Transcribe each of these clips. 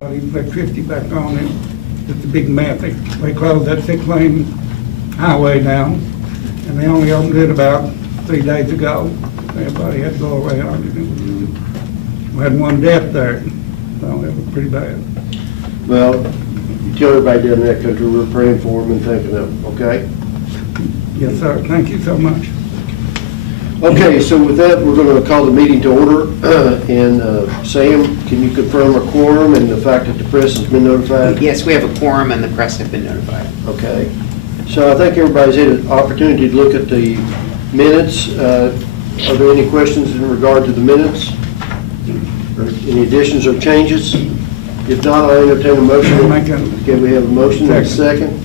Electricity back on it. It's a big mess. They closed that 6-lane highway down, and they only opened it about 3 days ago. Everybody had to go around it. We had one death there, so it was pretty bad. Well, you tell everybody down in that country we're praying for them and thinking of them, okay? Yes, sir. Thank you so much. Okay, so with that, we're going to call the meeting to order. Sam, can you confirm a quorum and the fact that the press has been notified? Yes, we have a quorum and the press have been notified. Okay. So I think everybody's had an opportunity to look at the minutes. Are there any questions in regard to the minutes? Or any additions or changes? If not, I'll entertain a motion. Okay, we have a motion and a second.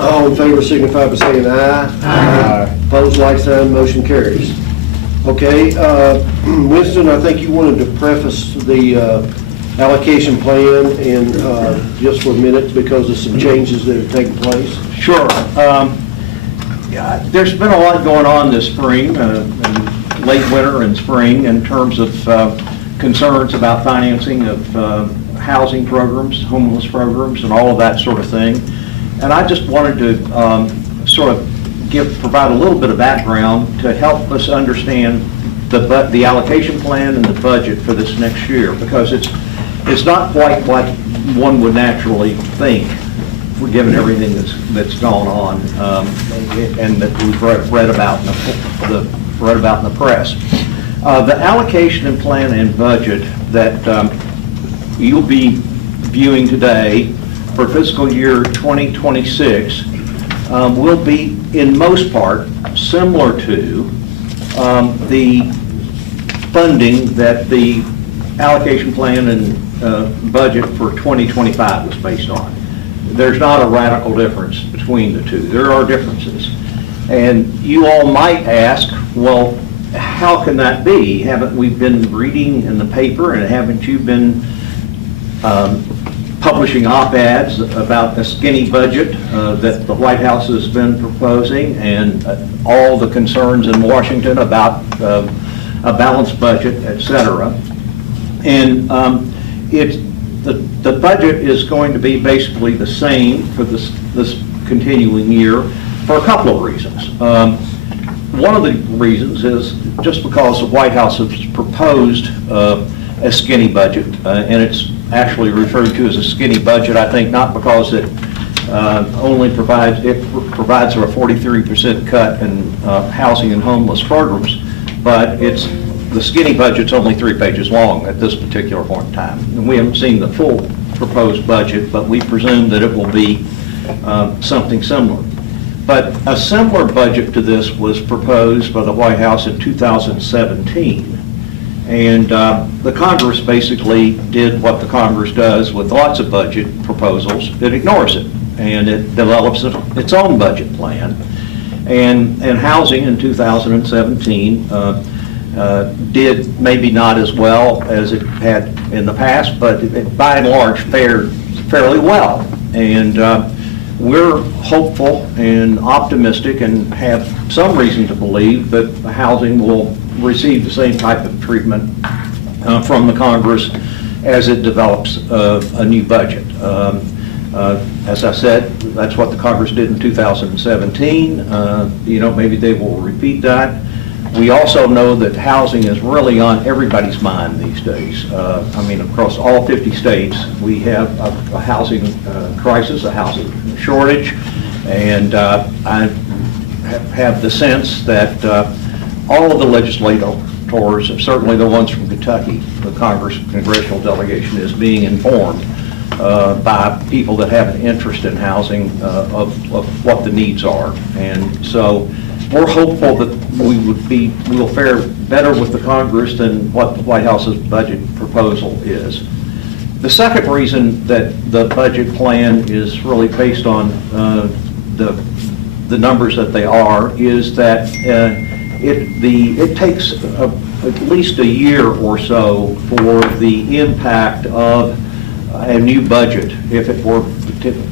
All in favor signify by saying aye. Aye. Opposed, like sign, motion carries. Okay, Winston, I think you wanted to preface the allocation plan and just for a minute because of some changes that have taken place. Sure. Yeah, there's been a lot going on this spring, and late winter and spring, in terms of concerns about financing of housing programs, homeless programs, and all of that sort of thing. And I just wanted to sort of provide a little bit of background to help us understand the allocation plan and the budget for this next year, because it's not quite what one would naturally think, given everything that's gone on and that we've read about in the press. The allocation and plan and budget that you'll be viewing today for fiscal year 2026 will be, in most part, similar to the funding that the allocation plan and budget for 2025 was based on. There's not a radical difference between the two. There are differences. And you all might ask, well, how can that be? Haven't we been reading in the paper, and haven't you been publishing op-eds about a skinny budget that the White House has been proposing, and all the concerns in Washington about a balanced budget, et cetera? And the budget is going to be basically the same for this continuing year for a couple of reasons. One of the reasons is just because the White House has proposed a skinny budget, and it's actually referred to as a skinny budget, I think, not because it only provides for a 43% cut in housing and homeless programs, but the skinny budget's only 3 pages long at this particular point in time. And we haven't seen the full proposed budget, but we presume that it will be something similar. But a similar budget to this was proposed by the White House in 2017. And the Congress basically did what the Congress does with lots of budget proposals. It ignores it, and it develops its own budget plan. And housing in 2017 did maybe not as well as it had in the past, but it by and large fared fairly well. And we're hopeful and optimistic and have some reason to believe that housing will receive the same type of treatment from the Congress as it develops a new budget. As I said, that's what the Congress did in 2017. Maybe they will repeat that. We also know that housing is really on everybody's mind these days. Across all 50 states, we have a housing crisis, a housing shortage, and I have the sense that all of the legislators, certainly the ones from Kentucky, the congressional delegation, is being informed by people that have an interest in housing of what the needs are. And so we're hopeful that we'll fare better with the Congress than what the White House's budget proposal is. The second reason that the budget plan is really based on the numbers that they are is that it takes at least a year or so for the impact of a new budget,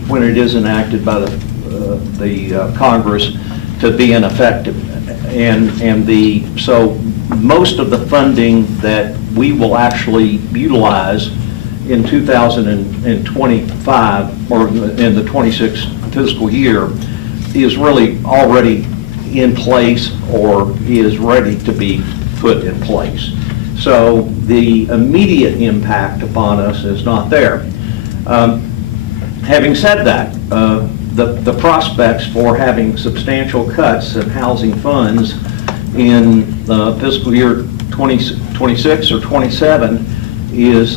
when it is enacted by the Congress, to be ineffective. So most of the funding that we will actually utilize in 2025, or in the 26 fiscal year, is really already in place or is ready to be put in place. So the immediate impact upon us is not there. Having said that, the prospects for having substantial cuts in housing funds in fiscal year 2026 or 27 is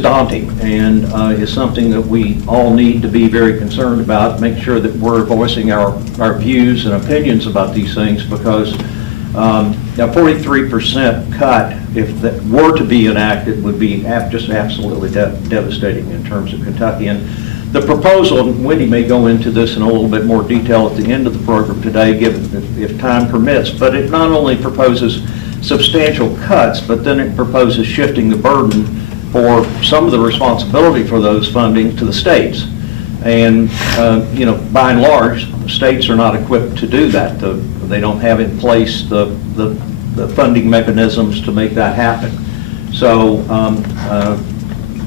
daunting, and is something that we all need to be very concerned about, make sure that we're voicing our views and opinions about these things, because a 43% cut, if that were to be enacted, would be just absolutely devastating in terms of Kentucky. And the proposal, and Wendy may go into this in a little bit more detail at the end of the program today, given if time permits, but it not only proposes substantial cuts, but then it proposes shifting the burden for some of the responsibility for those funding to the states. And, by and large, states are not equipped to do that. They don't have in place the funding mechanisms to make that happen. So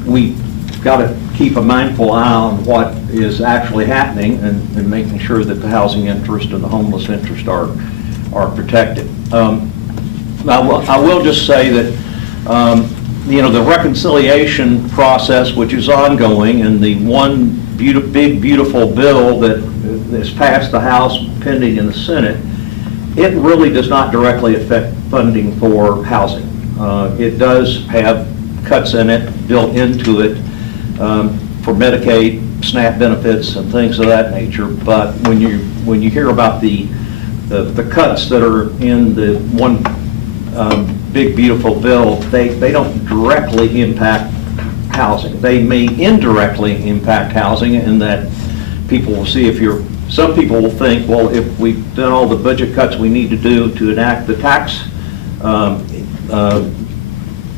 we got to keep a mindful eye on what is actually happening, and making sure that the housing interest and the homeless interest are protected. I will just say that the reconciliation process, which is ongoing, and the one big beautiful bill that is passed the House pending in the Senate, it really does not directly affect funding for housing. It does have cuts in it, built into it, for Medicaid, SNAP benefits, and things of that nature. But when you hear about the cuts that are in the one big beautiful bill, they don't directly impact housing. They may indirectly impact housing, in that people will see, some people will think, well, if we've done all the budget cuts we need to do to enact the tax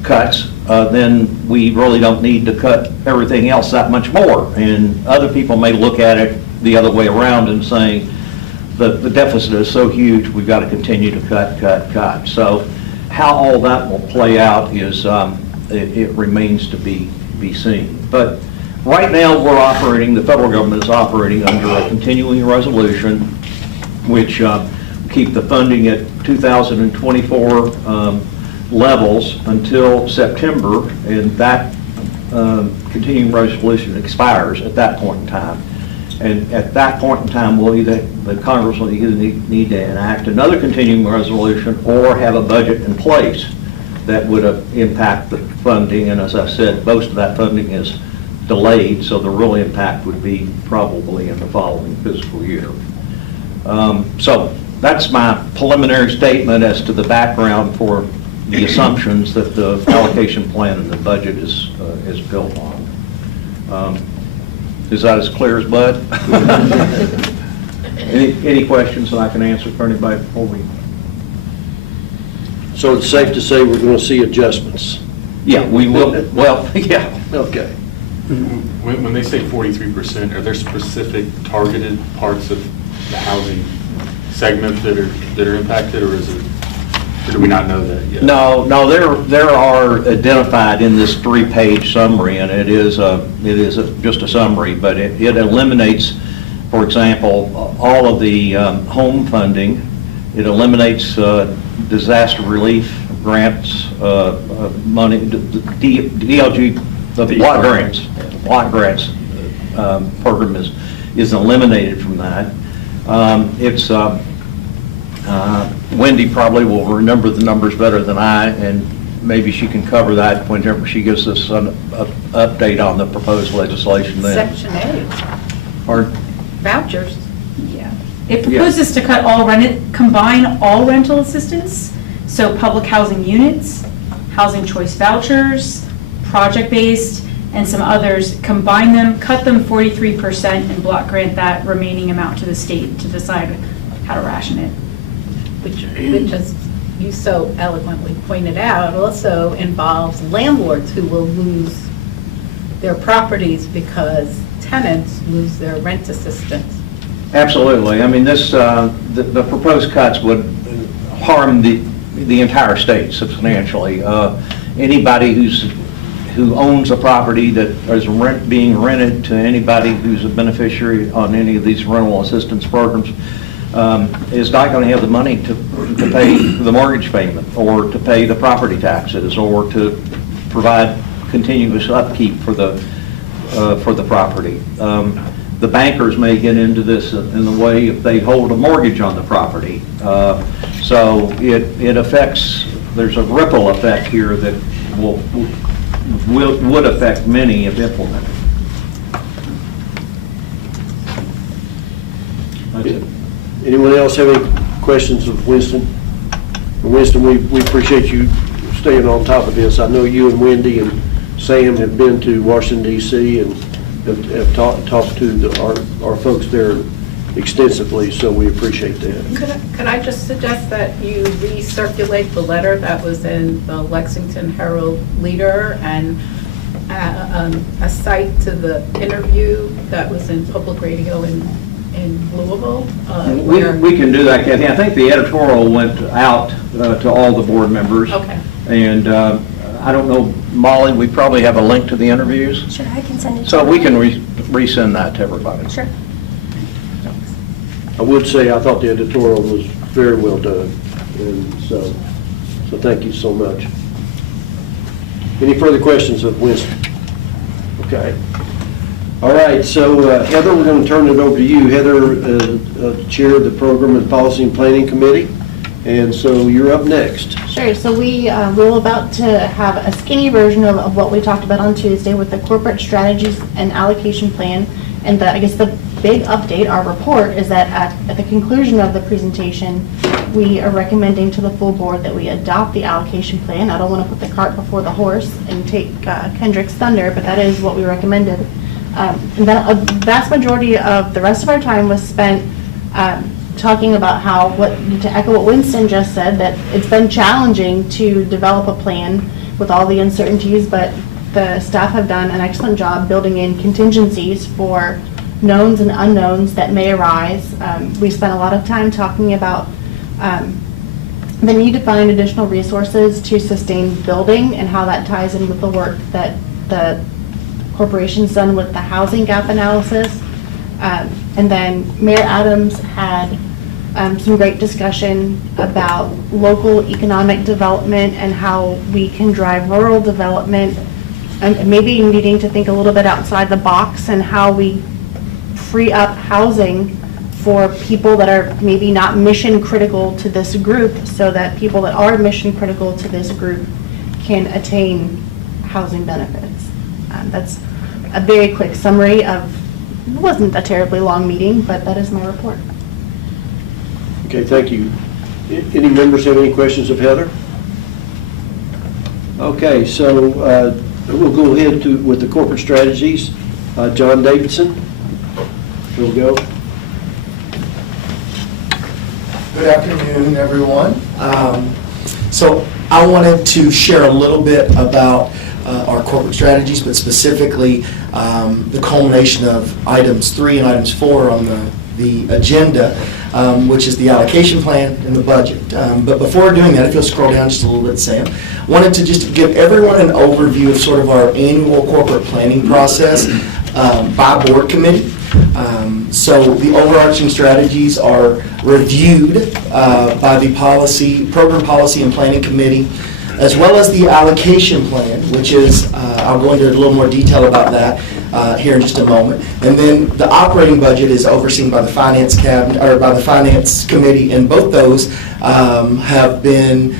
cuts, then we really don't need to cut everything else that much more. And other people may look at it the other way around and saying, the deficit is so huge, we've got to continue to cut. So how all that will play out is, it remains to be seen. But right now, the federal government is operating under a continuing resolution, which keep the funding at 2024 levels until September, and that continuing resolution expires at that point in time. And at that point in time, the Congress will either need to enact another continuing resolution or have a budget in place that would impact the funding. And as I said, most of that funding is delayed, so the real impact would be probably in the following fiscal year. So that's my preliminary statement as to the background for the assumptions that the allocation plan and the budget is built on. Is that as clear as mud? Any questions that I can answer for anybody before we? So it's safe to say we're going to see adjustments? Yeah, we will. Well, yeah. Okay. When they say 43%, are there specific targeted parts of the housing segment that are impacted, or do we not know that yet? No, there are identified in this 3-page summary, and it is just a summary, but it eliminates, for example, all of the home funding. It eliminates disaster relief grants, money, DLG, the block grants. Block grants program is eliminated from that. Wendy probably will remember the numbers better than I, and maybe she can cover that whenever she gives us an update on the proposed legislation then. Section 8, Or, vouchers. Yeah. It proposes to cut combine all rental assistance, so public housing units, housing choice vouchers, project-based, and some others, combine them, cut them 43%, and block grant that remaining amount to the state to decide how to ration it. Which, as you so eloquently pointed out, also involves landlords who will lose their properties because tenants lose their rent assistance. absolutely. I mean, the proposed cuts would harm the entire state substantially. Anybody who's who owns a property that is being rented to anybody who's a beneficiary on any of these rental assistance programs, is not going to have the money to pay the mortgage payment, or to pay the property taxes, or to provide continuous upkeep for the property. The bankers may get into this in the way if they hold a mortgage on the property. So it affects, there's a ripple effect here that would affect many if implemented. That's it. Anyone else have any questions of Winston? Winston, we appreciate you staying on top of this. I know you and Wendy and Sam have been to Washington DC and have talked to our folks there extensively, so we appreciate that. Could I just suggest that you recirculate the letter that was in the Lexington Herald Leader, and a cite to the interview that was in public radio in Louisville? We can do that, Kathy. I think the editorial went out to all the board members. Okay. And I don't know, Molly, we probably have a link to the interviews? Sure, I can send it to So you. we can resend that to everybody. Sure. I would say I thought the editorial was very well done, and so thank you so much. Any further questions of Winston? Okay. All right, so Heather, we're going to turn it over to you. Heather, Chair of the Program and Policy and Planning Committee, and so you're up next. Sure, so we're about to have a skinny version of what we talked about on Tuesday with the corporate strategies and allocation plan. And I guess the big update, our report, is that at the conclusion of the presentation, we are recommending to the full board that we adopt the allocation plan. I don't want to put the cart before the horse and take Kendrick's thunder, but that is what we recommended. And then a vast majority of the rest of our time was spent talking about how, to echo what Winston just said, that it's been challenging to develop a plan with all the uncertainties, but the staff have done an excellent job building in contingencies for knowns and unknowns that may arise. We spent a lot of time talking about the need to find additional resources to sustain building and how that ties in with the work that the corporation's done with the housing gap analysis. And then Mayor Adams had some great discussion about local economic development and how we can drive rural development, and maybe needing to think a little bit outside the box and how we free up housing for people that are maybe not mission critical to this group, so that people that are mission critical to this group can attain housing benefits. That's a very quick summary of, it wasn't a terribly long meeting, but that is my report. Okay, thank you. Any members have any questions of Heather? Okay, so we'll go ahead with the corporate strategies. John Davidson, here we go. Good afternoon, everyone. So I wanted to share a little bit about our corporate strategies, but specifically the culmination of items 3 and items 4 on the agenda, which is the allocation plan and the budget. But before doing that, if you'll scroll down just a little bit, Sam, wanted to just give everyone an overview of sort of our annual corporate planning process by board committee. So the overarching strategies are reviewed by the program policy and planning committee, as well as the allocation plan, which is, I'll go into a little more detail about that here in just a moment. And then the operating budget is overseen by the finance cabinet, or by the finance committee, and both those have been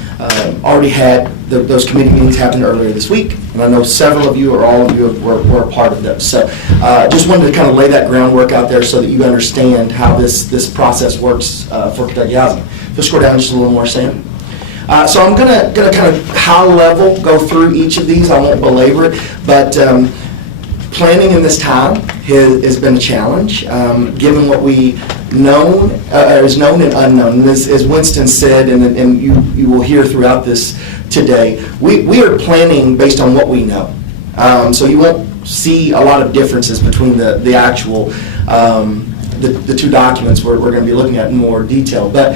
already had those committee meetings happened earlier this week, and I know several of you or all of you were a part of those. So just wanted to kind of lay that groundwork out there so that you understand how this process works for Kentucky Housing. Let's scroll down just a little more, Sam. So I'm gonna kind of high level go through each of these. I won't belabor it, but planning in this time has been a challenge, given what we know is known and unknown. And as Winston said, and you will hear throughout this today, we are planning based on what we know. So you won't see a lot of differences between the actual the two documents we're going to be looking at in more detail. But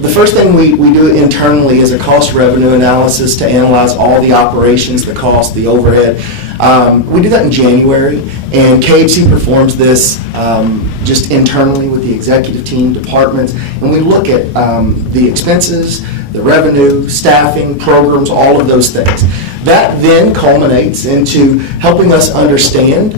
the first thing we do internally is a cost revenue analysis to analyze all the operations, the cost, the overhead. We do that in January, and KHC performs this just internally with the executive team, departments, and we look at the expenses, the revenue, staffing, programs, all of those things. That then culminates into helping us understand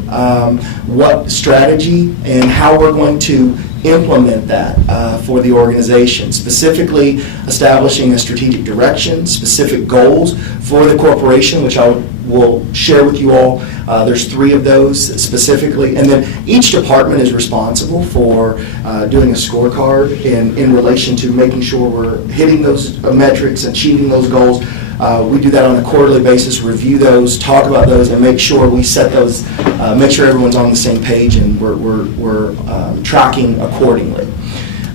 what strategy and how we're going to implement that for the organization, specifically establishing a strategic direction, specific goals for the corporation, which I will share with you all. There's 3 of those specifically, and then each department is responsible for doing a scorecard in relation to making sure we're hitting those metrics, achieving those goals. We do that on a quarterly basis, review those, talk about those, and make sure we set those, make sure everyone's on the same page and we're tracking accordingly.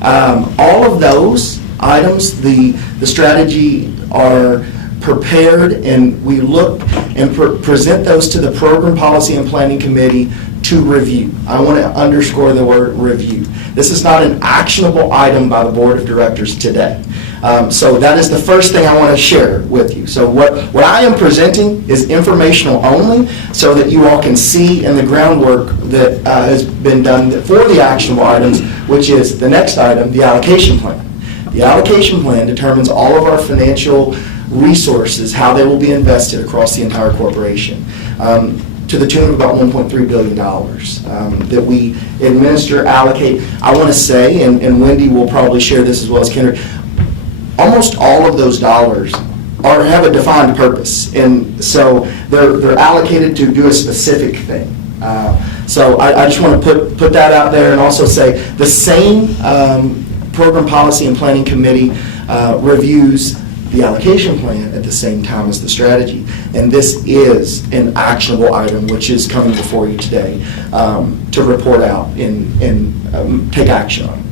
All of those items, the strategy are prepared, and we look and present those to the Program Policy and Planning Committee to review. I want to underscore the word review. This is not an actionable item by the Board of Directors today. So that is the first thing I want to share with you. So what I am presenting is informational only, so that you all can see in the groundwork that has been done for the actionable items, which is the next item, the allocation plan. The allocation plan determines all of our financial resources, how they will be invested across the entire corporation, to the tune of about $1.3 billion that we administer, allocate. I want to say, and Wendy will probably share this as well as Kendrick, almost all of those dollars have a defined purpose, and so they're allocated to do a specific thing. So I just want to put that out there, and also say the same Program Policy and Planning Committee reviews the allocation plan at the same time as the strategy. And this is an actionable item which is coming before you today to report out and take action on.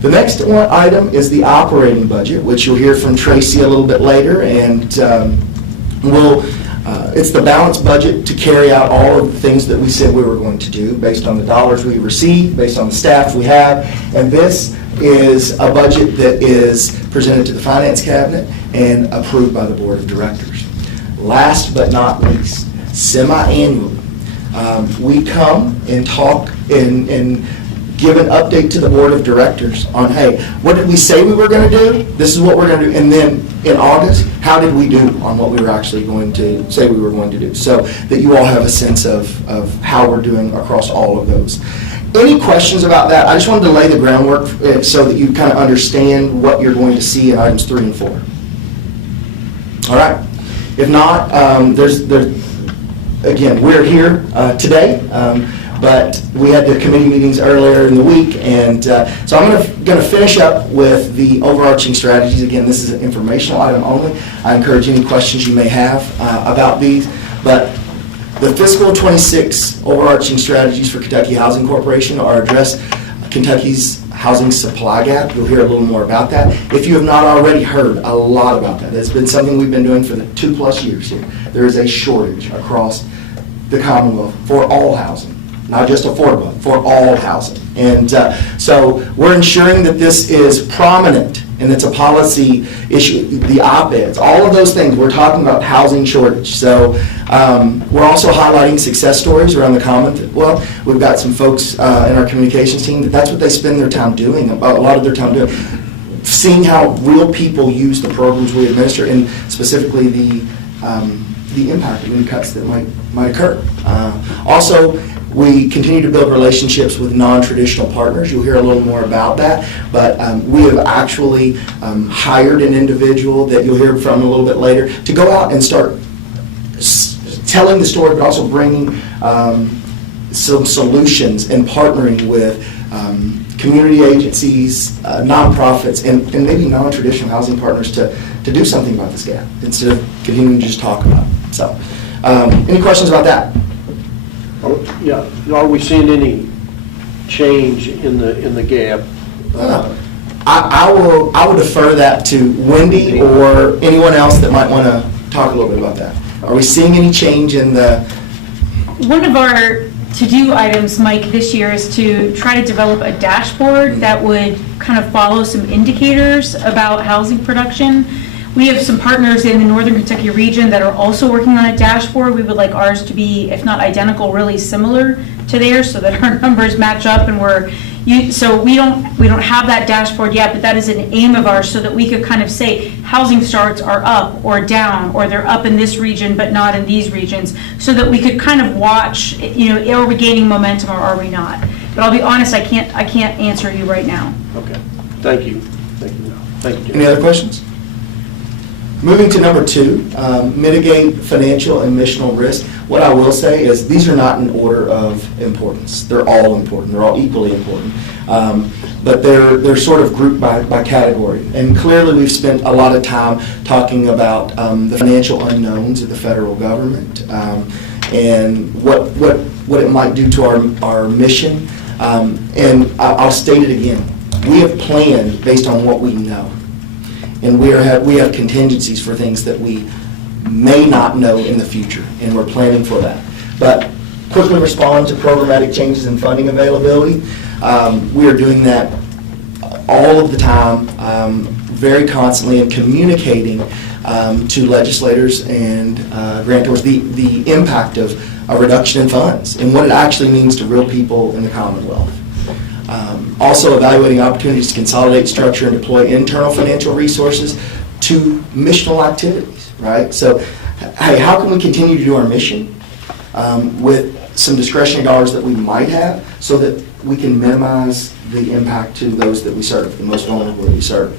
The next item is the operating budget, which you'll hear from Tracy a little bit later, and it's the balanced budget to carry out all of the things that we said we were going to do based on the dollars we receive, based on the staff we have, and this is a budget that is presented to the Finance Cabinet and approved by the Board of Directors. Last but not least, semi-annually, we come and talk and give an update to the Board of Directors on, hey, what did we say we were going to do? This is what we're going to do. And then in August, how did we do on what we were actually going to say we were going to do? So that you all have a sense of how we're doing across all of those. Any questions about that? I just wanted to lay the groundwork so that you kind of understand what you're going to see in items 3 and 4. All right. If not, again, we're here today, but we had the committee meetings earlier in the week, and so I'm going to finish up with the overarching strategies. Again, this is an informational item only. I encourage any questions you may have about these, but the fiscal 26 overarching strategies for Kentucky Housing Corporation are address Kentucky's housing supply gap. You'll hear a little more about that. If you have not already heard a lot about that, it's been something we've been doing for the 2+ years here. There is a shortage across the Commonwealth for all housing, not just affordable, for all housing. And so we're ensuring that this is prominent and it's a policy issue, the op-eds, all of those things. We're talking about housing shortage. So we're also highlighting success stories around the Commonwealth. We've got some folks in our communications team that's what they spend their time doing, a lot of their time doing, seeing how real people use the programs we administer, and specifically the impact of any cuts that might occur. Also, we continue to build relationships with non-traditional partners. You'll hear a little more about that, but we have actually hired an individual that you'll hear from a little bit later to go out and start telling the story, but also bringing some solutions and partnering with community agencies, nonprofits, and maybe non-traditional housing partners to do something about this gap instead of continuing to just talk about it. So, any questions about that? Yeah, are we seeing any change in the gap? I will defer that to Wendy or anyone else that might want to talk a little bit about that. Are we seeing any change in the? One of our to-do items, Mike, this year is to try to develop a dashboard that would kind of follow some indicators about housing production. We have some partners in the Northern Kentucky region that are also working on a dashboard. We would like ours to be, if not identical, really similar to theirs, so that our numbers match up, and so we don't have that dashboard yet, but that is an aim of ours, so that we could kind of say housing starts are up or down, or they're up in this region but not in these regions, so that we could kind of watch, are we gaining momentum or are we not? But I'll be honest, I can't answer you right now. Okay, thank you. Thank you. Thank you, Jim. Any other questions? Moving to number 2, mitigate financial and missional risk. What I will say is these are not in order of importance. They're all important. They're all equally important. But they're sort of grouped by category. And clearly we've spent a lot of time talking about the financial unknowns of the federal government and what it might do to our mission. And I'll state it again. We have planned based on what we know. And we have contingencies for things that we may not know in the future, and we're planning for that. But quickly respond to programmatic changes in funding availability. We are doing that all of the time, very constantly, and communicating to legislators and grantors the impact of a reduction in funds and what it actually means to real people in the Commonwealth. Also evaluating opportunities to consolidate, structure, and deploy internal financial resources to missional activities, right? So, hey, how can we continue to do our mission with some discretionary dollars that we might have so that we can minimize the impact to those that we serve, the most vulnerable that we serve?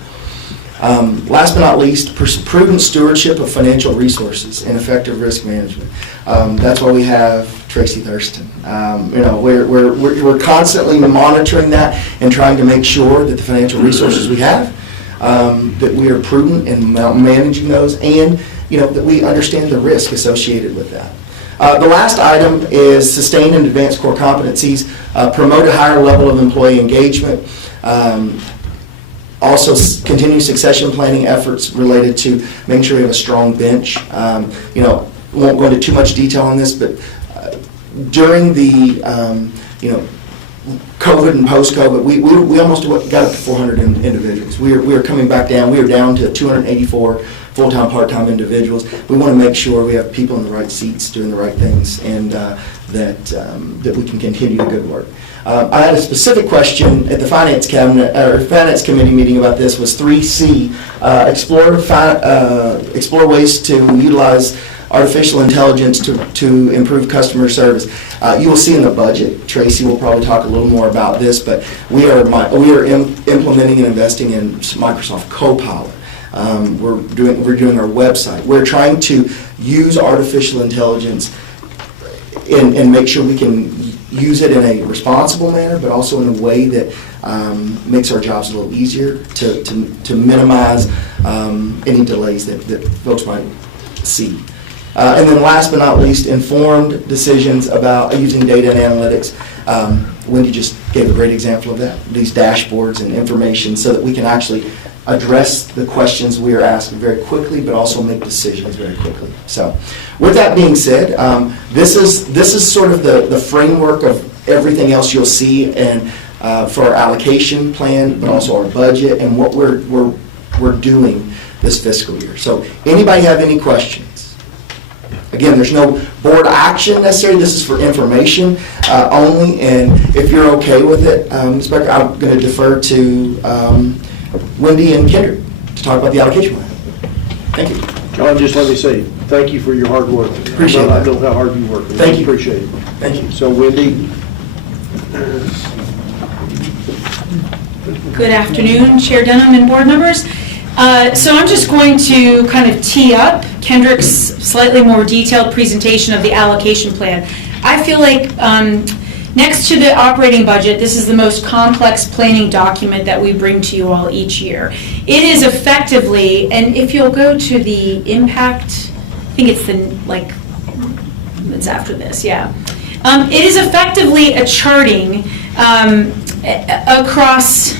Last but not least, prudent stewardship of financial resources and effective risk management. That's why we have Tracy Thurston. We're constantly monitoring that and trying to make sure that the financial resources we have, that we are prudent in managing those, and that we understand the risk associated with that. The last item is sustain and advance core competencies, promote a higher level of employee engagement. Also, continue succession planning efforts related to making sure we have a strong bench. Won't go into too much detail on this, but during the COVID and post-COVID, we almost got up to 400 individuals. We are coming back down. We are down to 284 full-time, part-time individuals. We want to make sure we have people in the right seats doing the right things, and that we can continue the good work. I had a specific question at the Finance Committee meeting about this. Was 3C, explore ways to utilize artificial intelligence to improve customer service. You will see in the budget, Tracy will probably talk a little more about this, but we are implementing and investing in Microsoft Copilot. We're doing our website. We're trying to use artificial intelligence and make sure we can use it in a responsible manner, but also in a way that makes our jobs a little easier to minimize any delays that folks might see. And then last but not least, informed decisions about using data and analytics. Wendy just gave a great example of that, these dashboards and information, so that we can actually address the questions we are asking very quickly, but also make decisions very quickly. So with that being said, this is sort of the framework of everything else you'll see and for our allocation plan, but also our budget and what we're doing this fiscal year. So anybody have any questions? Again, there's no board action necessary. This is for information only, and if you're okay with it, Ms. Becker, I'm going to defer to Wendy and Kendrick to talk about the allocation plan. Thank you. John, just let me say, thank you for your hard work. Appreciate it. I know how hard you work. Thank you. Appreciate it. Thank you. So Wendy. Good afternoon, Chair Denham and board members. So I'm just going to kind of tee up Kendrick's slightly more detailed presentation of the allocation plan. I feel like next to the operating budget, this is the most complex planning document that we bring to you all each year. It is effectively, and if you'll go to the impact, I think it's it's after this, yeah. It is effectively a charting across,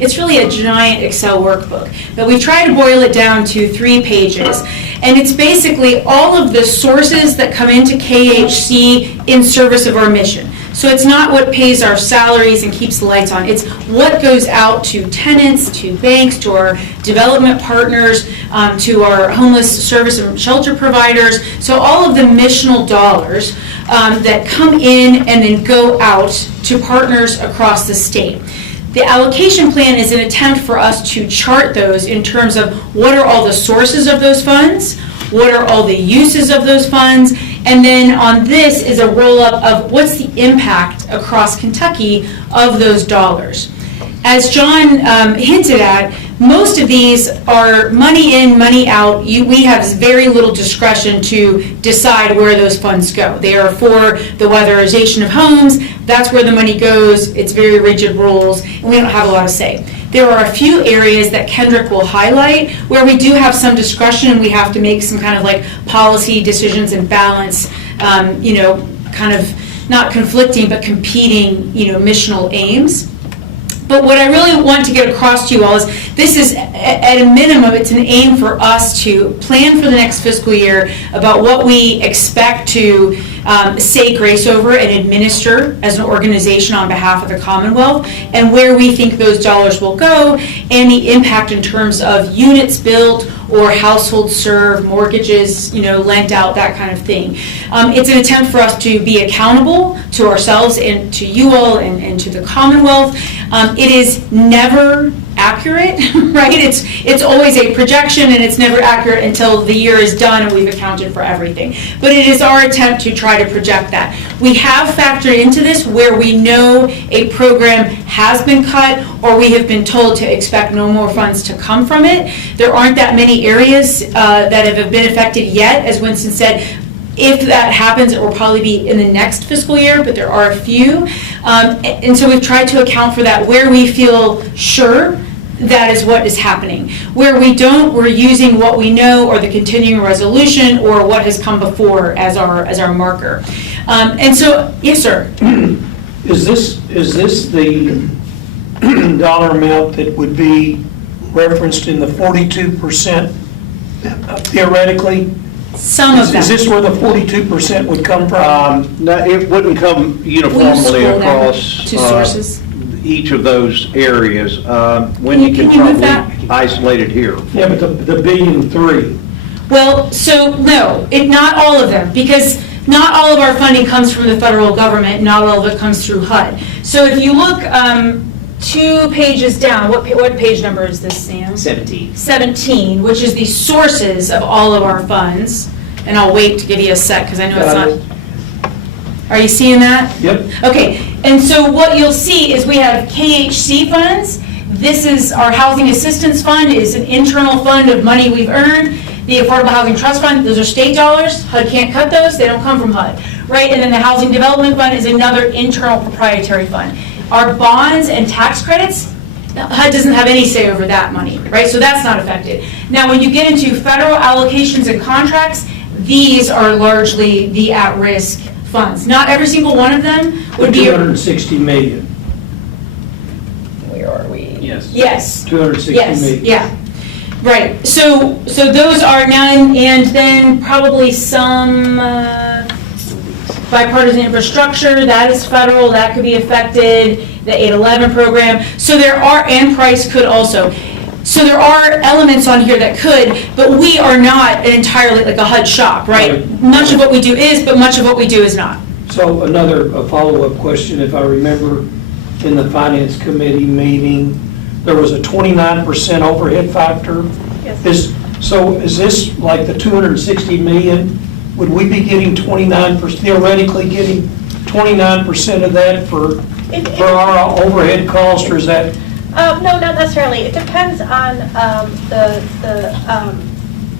it's really a giant Excel workbook, but we try to boil it down to 3 pages. And it's basically all of the sources that come into KHC in service of our mission. So it's not what pays our salaries and keeps the lights on. It's what goes out to tenants, to banks, to our development partners, to our homeless service and shelter providers. So all of the missional dollars that come in and then go out to partners across the state. The allocation plan is an attempt for us to chart those in terms of what are all the sources of those funds, what are all the uses of those funds, and then on this is a roll-up of what's the impact across Kentucky of those dollars. As John hinted at, most of these are money in, money out. We have very little discretion to decide where those funds go. They are for the weatherization of homes. That's where the money goes. It's very rigid rules, and we don't have a lot of say. There are a few areas that Kendrick will highlight where we do have some discretion and we have to make some kind of like policy decisions and balance, kind of not conflicting but competing, missional aims. But what I really want to get across to you all is this is, at a minimum, it's an aim for us to plan for the next fiscal year about what we expect to say grace over and administer as an organization on behalf of the Commonwealth, and where we think those dollars will go, and the impact in terms of units built or households served, mortgages, lent out, that kind of thing. It's an attempt for us to be accountable to ourselves and to you all and to the Commonwealth. It is never accurate, right? It's always a projection, and it's never accurate until the year is done and we've accounted for everything. But it is our attempt to try to project that. We have factored into this where we know a program has been cut or we have been told to expect no more funds to come from it. There aren't that many areas that have been affected yet. As Winston said, if that happens, it will probably be in the next fiscal year, but there are a few. And so we've tried to account for that where we feel sure that is what is happening. Where we don't, we're using what we know or the continuing resolution or what has come before as our marker. And so, yes, sir. Is this the dollar amount that would be referenced in the 42% theoretically? Some of them. Is this where the 42% would come from? No, it wouldn't come Will you uniformly scroll down across to sources? each of those areas. Wendy Can can you move probably isolate it here. Yeah, but the $1.3 billion. Well, so no, not all of them, because not all of our funding comes from the federal government, not all of it comes through HUD. So if you look 2 pages down, what page number is this, Sam? 17. 17, which is the sources of all of our funds. And I'll wait to give you a sec, because I know it's not. Are you seeing that? Yep. Okay, and so what you'll see is we have KHC funds. This is our Housing Assistance Fund. It's an internal fund of money we've earned. The Affordable Housing Trust Fund, those are state dollars. HUD can't cut those. They don't come from HUD, right? And then the Housing Development Fund is another internal proprietary fund. Our bonds and tax credits, HUD doesn't have any say over that money, right? So that's not affected. Now, when you get into federal allocations and contracts, these are largely the at-risk funds. Not every single one of them would be. 260 million. Where are we? Yes. Yes. 260 Yes, million. yeah. Right, so those are none, and then probably some bipartisan infrastructure, that is federal, that could be affected, the 811 program. So there are, and price could also. So there are elements on here that could, but we are not entirely like a HUD shop, right? Much of what we do is, but much of what we do is not. So a follow-up question, if I remember in the Finance Committee meeting, there was a 29% overhead factor. Yes. So is this like the 260 million? Would we be getting 29%, theoretically getting 29% of that for our overhead cost, or is that? No, not necessarily. It depends on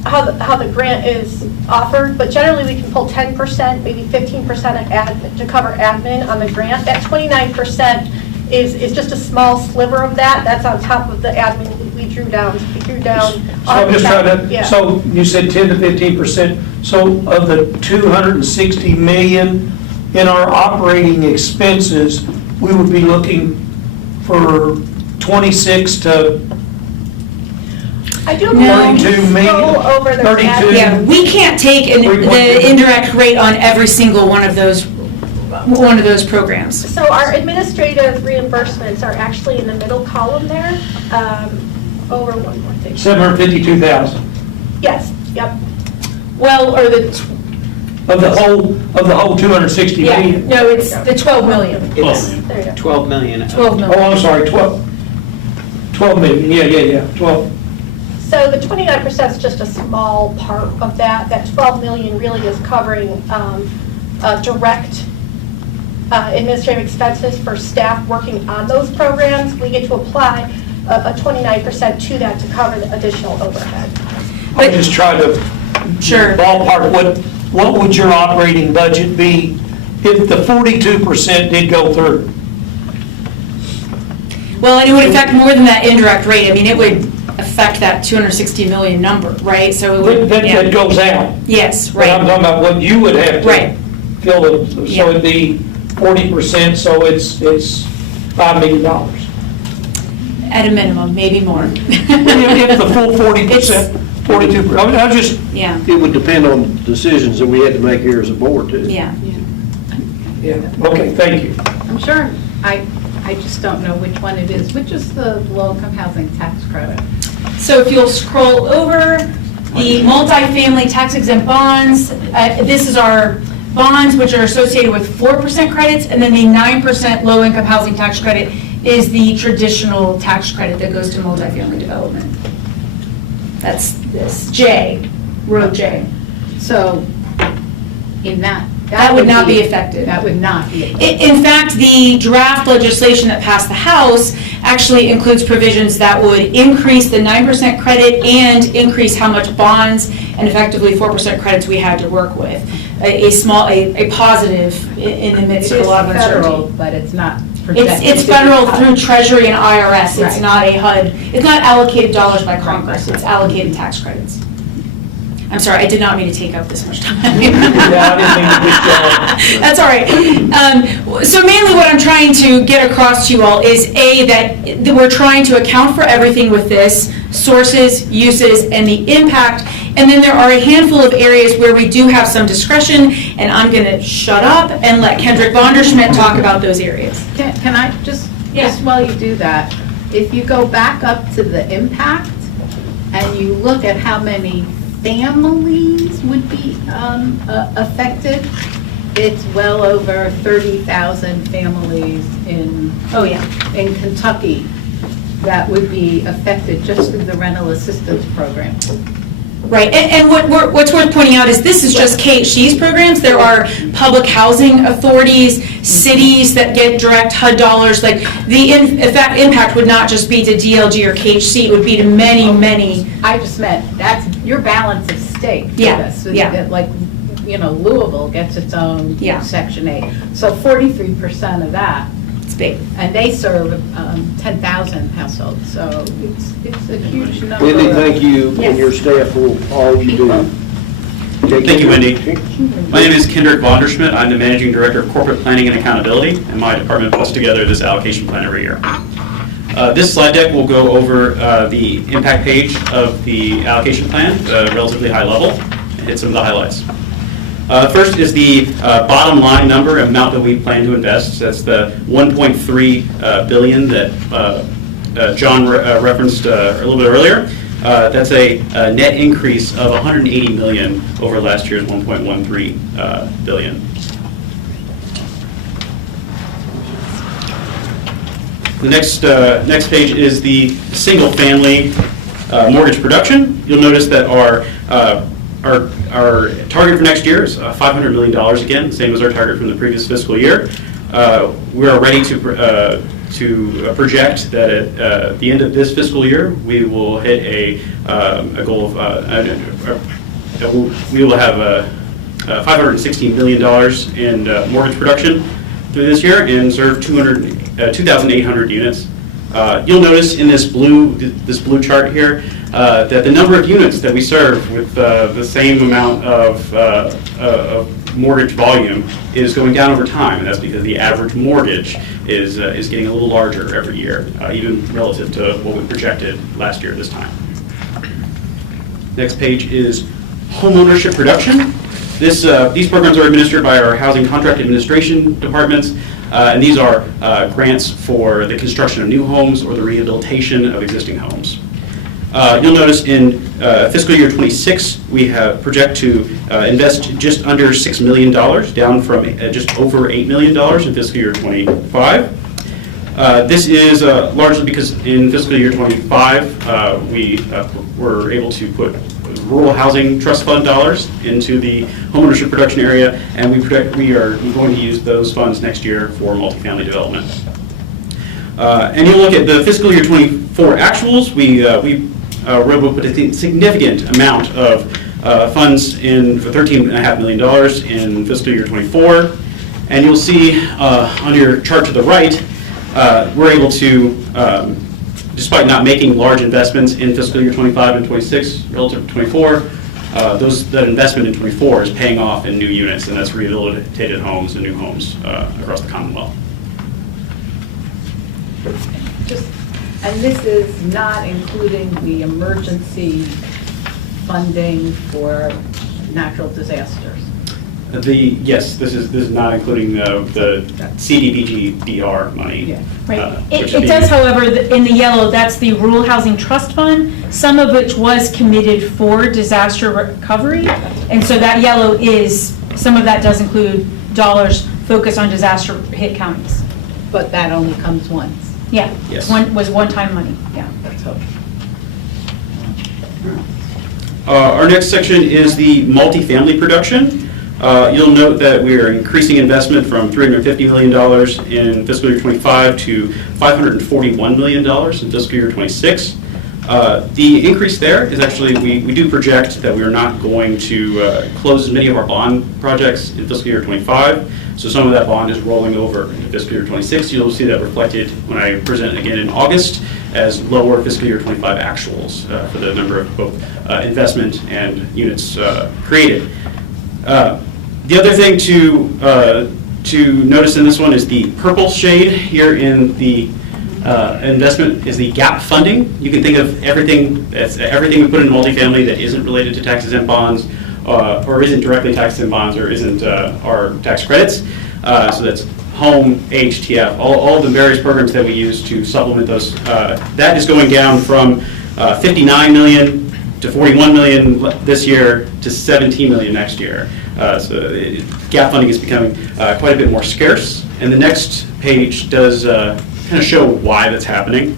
how the grant is offered, but generally we can pull 10%, maybe 15% of admin to cover admin on the grant. That 29% is just a small sliver of that. That's on top of the admin we drew down. We drew down. So I'm just trying to, yeah. so you said 10 to 15%. So of the 260 million in our operating expenses, we would be looking for 26 to I do No. 32 million, scroll over the 32. admin. Yeah, we can't take the indirect rate on every single one of those programs. So our administrative reimbursements are actually in the middle column there, over one more thing. 752,000 Yes, yep. Well, or the, of the whole 260 yeah, million. no, it's the 12 million. It's There you go. 12 million. 12 Oh, million. I'm sorry, 12 million, yeah, 12. So the 29% is just a small part of that. That 12 million really is covering direct administrative expenses for staff working on those programs. We get to apply a 29% to that to cover the additional overhead. I just try to Sure. ballpark, what would your operating budget be if the 42% did go through? Well, and it would affect more than that indirect rate. I mean, it would affect that 260 million number, right? So it would, That yeah. goes out. Yes, But I'm right. talking about what you would have Right. to fill it, so Yeah. it'd be 40%, so it's $5 million. At a minimum, maybe more. If the full 40%, 42%, I mean, I just, Yeah, It would depend on decisions that we had to make here as a board, too. yeah. yeah, okay, thank you. I'm sure, I just don't know which one it is. Which is the low-income housing tax credit? So if you'll scroll over, the multifamily tax exempt bonds, this is our bonds which are associated with 4% credits, and then the 9% low-income housing tax credit is the traditional tax credit that goes to multifamily development. That's this, J, row J. So in that. That would not be affected. That would not be affected. In fact, the draft legislation that passed the House actually includes provisions that would increase the 9% credit and increase how much bonds and effectively 4% credits we had to work with. A positive in the midst of a lot of It is federal, uncertainty. but it's not projected. It's to be federal cut. through Treasury and IRS. It's Right. not a HUD. It's not allocated dollars by Congress. It's allocated tax credits. I'm sorry, I did not mean to take up this much time. Yeah, I didn't mean to push you off. That's all right. So mainly what I'm trying to get across to you all is that we're trying to account for everything with this, sources, uses, and the impact. And then there are a handful of areas where we do have some discretion, and I'm going to shut up and let Kendrick Vonderschmidt talk about those areas. Can I just Yeah. while you do that, if you go back up to the impact and you look at how many families would be affected, it's well over 30,000 families in Kentucky that would be affected just through the rental assistance program. Right, and what's worth pointing out is this is just KHC's programs. There are public housing authorities, cities that get direct HUD dollars. Like the impact would not just be to DLG or KHC, it would be to many, many. I just meant, that's your balance of state. for Yeah, this. yeah. Like, Louisville gets its own Yeah. Section 8. So 43% of that. It's big. And they serve 10,000 households, so it's a huge number. Wendy, of thank you Yes. and your staff for all you do. Thank you, Wendy. My name is Kendrick Vonderschmidt. I'm the Managing Director of Corporate Planning and Accountability, and my department puts together this allocation plan every year. This slide deck will go over the impact page of the allocation plan, relatively high level, and hit some of the highlights. First is the bottom line number amount that we plan to invest. That's the $1.3 billion that John referenced a little bit earlier. That's a net increase of $180 million over last year's $1.13 billion. The next page is the single-family mortgage production. You'll notice that our target for next year is $500 million again, same as our target from the previous fiscal year. We are ready to project that at the end of this fiscal year, we will hit a goal of, we will have $516 million in mortgage production through this year and serve 2,800 units. You'll notice in this blue chart here that the number of units that we serve with the same amount of mortgage volume is going down over time, and that's because the average mortgage is getting a little larger every year, even relative to what we projected last year at this time. Next page is homeownership production. These programs are administered by our housing contract administration departments, and these are grants for the construction of new homes or the rehabilitation of existing homes. You'll notice in fiscal year 26, we project to invest just under $6 million, down from just over $8 million in fiscal year 25. This is largely because in fiscal year 25, we were able to put rural housing trust fund dollars into the homeownership production area, and we are going to use those funds next year for multifamily development. And you look at the fiscal year 24 actuals, we were able to put a significant amount of funds in for $13.5 million in fiscal year 24. And you'll see on your chart to the right, we're able to, despite not making large investments in fiscal year 25 and 26 relative to 24, that investment in 24 is paying off in new units, and that's rehabilitated homes and new homes across the Commonwealth. And this is not including the emergency funding for natural disasters. Yes, this is not including the CDBG-DR money. Yeah. Right. It does, however, in the yellow, that's the Rural Housing Trust Fund, some of which was committed for disaster recovery. And so that yellow some of that does include dollars focused on disaster hit counties. But that only comes once. Yeah. Yes. Was one-time money, yeah. Let's hope. Our next section is the multifamily production. You'll note that we are increasing investment from $350 million in fiscal year 25 to $541 million in fiscal year 26. The increase there is actually, we do project that we are not going to close as many of our bond projects in fiscal year 25. So some of that bond is rolling over into fiscal year 26. You'll see that reflected when I present again in August as lower fiscal year 25 actuals for the number of both investment and units created. The other thing to notice in this one is the purple shade here in the investment is the gap funding. You can think of everything we put in multifamily that isn't related to tax-exempt bonds or isn't directly tax-exempt bonds or isn't our tax credits. So that's home, HTF, all the various programs that we use to supplement those. That is going down from 59 million to 41 million this year to 17 million next year. So gap funding is becoming quite a bit more scarce. And the next page does kind of show why that's happening.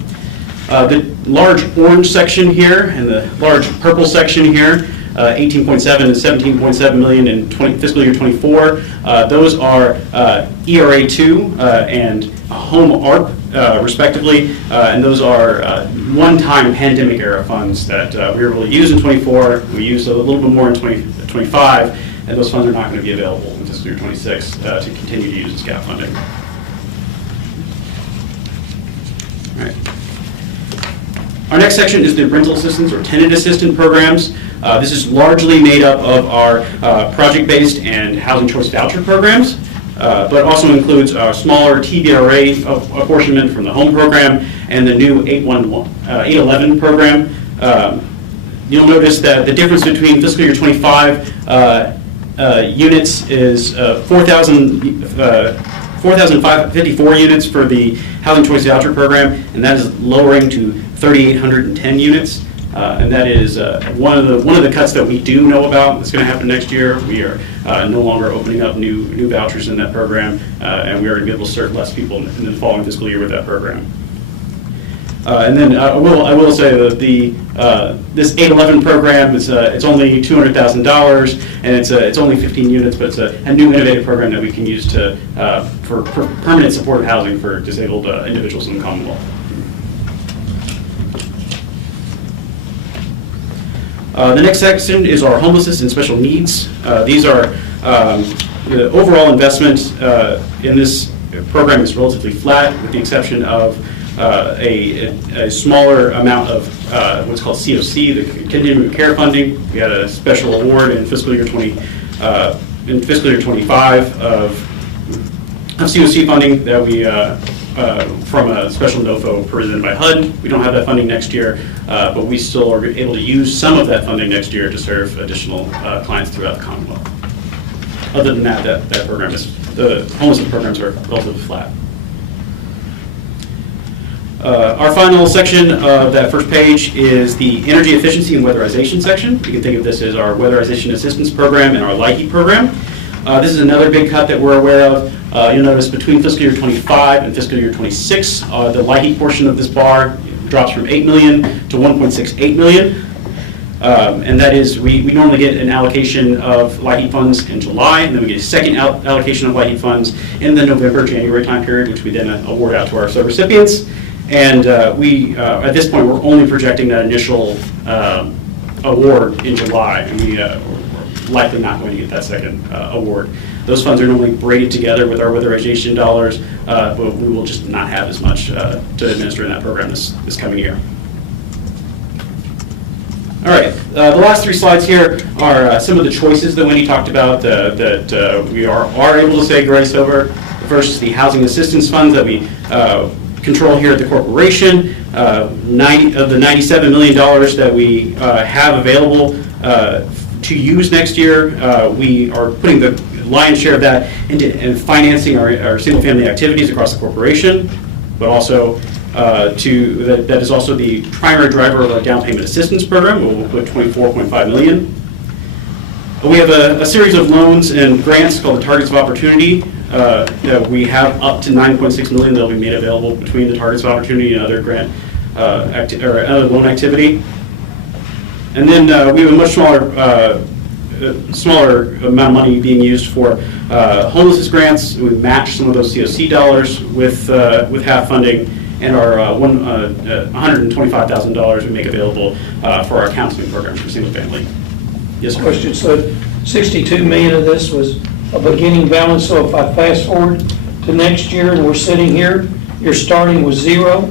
The large orange section here and the large purple section here, 18.7 and 17.7 million in fiscal year 24. Those are ERA2 and Home ARP, respectively, and those are one-time pandemic era funds that we were able to use in 24. We used a little bit more in 25, and those funds are not going to be available in fiscal year 26 to continue to use as gap funding. All right. Our next section is the rental assistance or tenant assistance programs. This is largely made up of our project-based and housing choice voucher programs, but also includes a smaller TVRA apportionment from the home program and the new 811 program. You'll notice that the difference between fiscal year 25 units is 4,554 units for the housing choice voucher program, and that is lowering to 3,810 units. And that is one of the cuts that we do know about that's going to happen next year. We are no longer opening up new vouchers in that program, and we are going to be able to serve less people in the following fiscal year with that program. And then I will say that this 811 program is it's only $200,000 and it's only 15 units, but it's a new innovative program that we can use for permanent supportive housing for disabled individuals in the Commonwealth. The next section is our homelessness and special needs. These are the overall investment in this program is relatively flat, with the exception of a smaller amount of what's called COC, the continuum of care funding. We had a special award in fiscal year 25 in fiscal year '25 of COC funding that we, from a special NOFO presented by HUD. We don't have that funding next year, but we still are able to use some of that funding next year to serve additional clients throughout the Commonwealth. Other than that, that program is, the homelessness programs are relatively flat. Our final section of that first page is the energy efficiency and weatherization section. You can think of this as our weatherization assistance program and our LIHEAP program. This is another big cut that we're aware of. You'll notice between fiscal year '25 and fiscal year '26, the LIHEAP portion of this bar drops from $8 million to $1.68 million. And that is, we normally get an allocation of LIHEAP funds in July, and then we get a second allocation of LIHEAP funds in the November-January time period, which we then award out to our subrecipients. And we, at this point, we're only projecting that initial award in July, and we're likely not going to get that second award. Those funds are normally braided together with our weatherization dollars, but we will just not have as much to administer in that program this coming year. All right, the last three slides here are some of the choices that Wendy talked about that we are able to say grace over. The first is the housing assistance funds that we control here at the corporation. 90 of the $97 million that we have available to use next year, we are putting the lion's share of that into financing our single-family activities across the corporation, but also that is also the primary driver of our down payment assistance program. We'll put $24.5 million. We have a series of loans and grants called the Targets of Opportunity that we have up to $9.6 million that will be made available between the Targets of Opportunity and other grant other loan activity. And then we have a much smaller amount of money being used for homelessness grants. We match some of those COC dollars with half funding, and our $125,000 we make available for our counseling programs for single family. Yes, sir. Question, so 62 million of this was a beginning balance, so if I fast forward to next year and we're sitting here, you're starting with zero?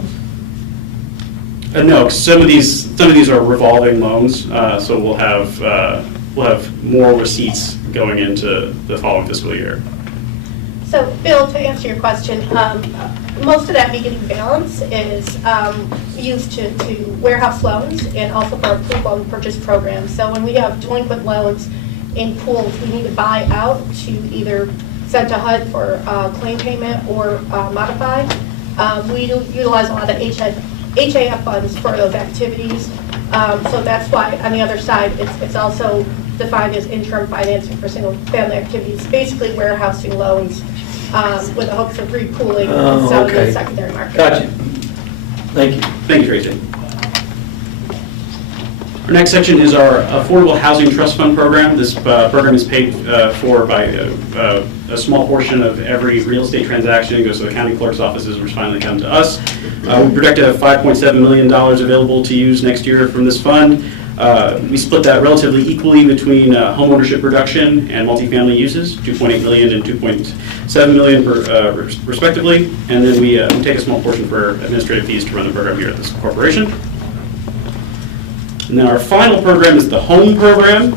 No, some of these are revolving loans, so we'll have more receipts going into the following fiscal year. So, Bill, to answer your question, most of that beginning balance is used to warehouse loans and also for our pool loan purchase program. So when we have delinquent loans in pools, we need to buy out to either send to HUD for claim payment or modify. We utilize a lot of HAF funds for those activities. So that's why on the other side, it's also defined as interim financing for single family activities, basically warehousing loans with the hopes of repooling and selling in the secondary market. Gotcha. Thank you. Thank you, Tracy. Our next section is our Affordable Housing Trust Fund program. This program is paid for by a small portion of every real estate transaction. It goes to the county clerk's offices, which finally come to us. We project to have $5.7 million available to use next year from this fund. We split that relatively equally between home ownership reduction and multifamily uses, $2.8 million and $2.7 million respectively. And then we take a small portion for administrative fees to run the program here at this corporation. And then our final program is the home program.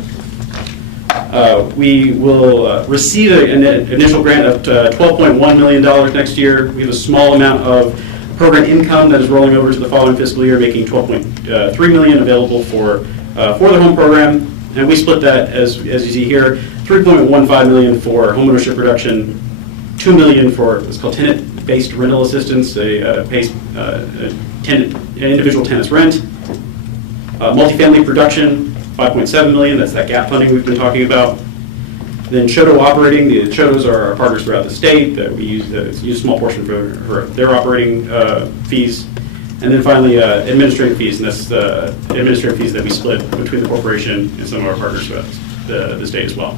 We will receive an initial grant of $12.1 million next year. We have a small amount of program income that is rolling over to the following fiscal year, making $12.3 million available for the home program. And we split that, as you see here, $3.15 million for homeownership reduction, $2 million for what's called tenant-based rental assistance, an individual tenant's rent. Multifamily production, $5.7 million, that's that gap funding we've been talking about. Then Chodo operating, the Chodos are our partners throughout the state that we use a small portion for their operating fees. And then finally, administrative fees, and that's the administrative fees that we split between the corporation and some of our partners throughout the state as well.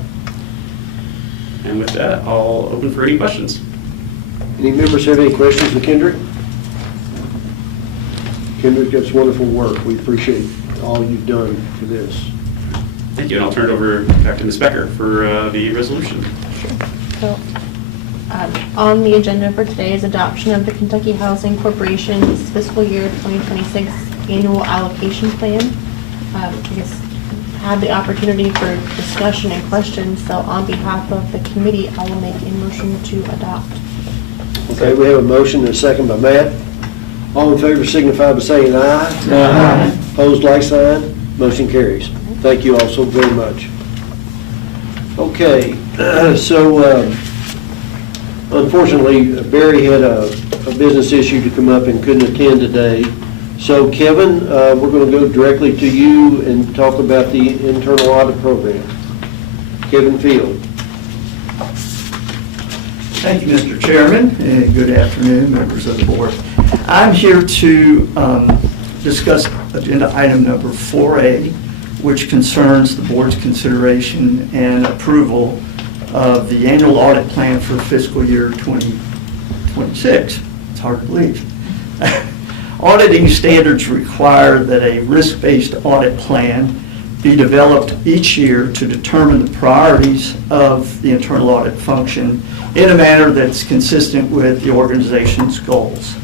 And with that, I'll open for any questions. Any members have any questions for Kendrick? Kendrick, that's wonderful work. We appreciate all you've done for this. Thank you, and I'll turn it over back to Ms. Becker for the resolution. So, on the agenda for today is adoption of the Kentucky Housing Corporation's fiscal year 2026 annual allocation plan. I guess had the opportunity for discussion and questions, so on behalf of the committee, I will make a motion to adopt. Okay, we have a motion and a second by Matt. All in favor signify by saying aye. Aye. Opposed, like sign. Motion carries. Thank you all so very much. Okay, so unfortunately, Barry had a business issue to come up and couldn't attend today. So Kevin, we're going to go directly to you and talk about the internal audit program. Kevin Field. Thank you, Mr. Chairman, and good afternoon, members of the board. I'm here to discuss agenda item number 4A, which concerns the board's consideration and approval of the annual audit plan for fiscal year 2026. It's hard to believe. Auditing standards require that a risk-based audit plan be developed each year to determine the priorities of the internal audit function in a manner that's consistent with the organization's goals.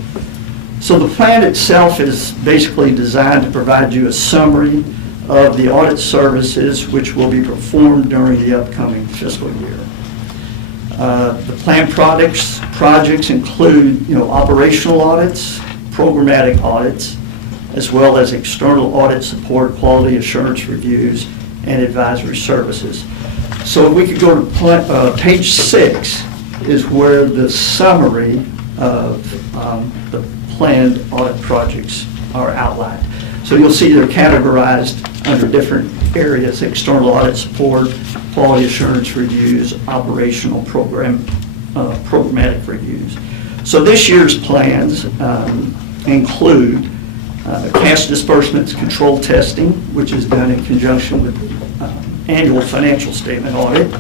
So the plan itself is basically designed to provide you a summary of the audit services which will be performed during the upcoming fiscal year. The plan projects include, operational audits, programmatic audits, as well as external audit support, quality assurance reviews, and advisory services. So if we could go to page 6 is where the summary of the planned audit projects are outlined. So you'll see they're categorized under different areas: external audit support, quality assurance reviews, operational programmatic reviews. So this year's plans include cash disbursements control testing, which is done in conjunction with the annual financial statement audit,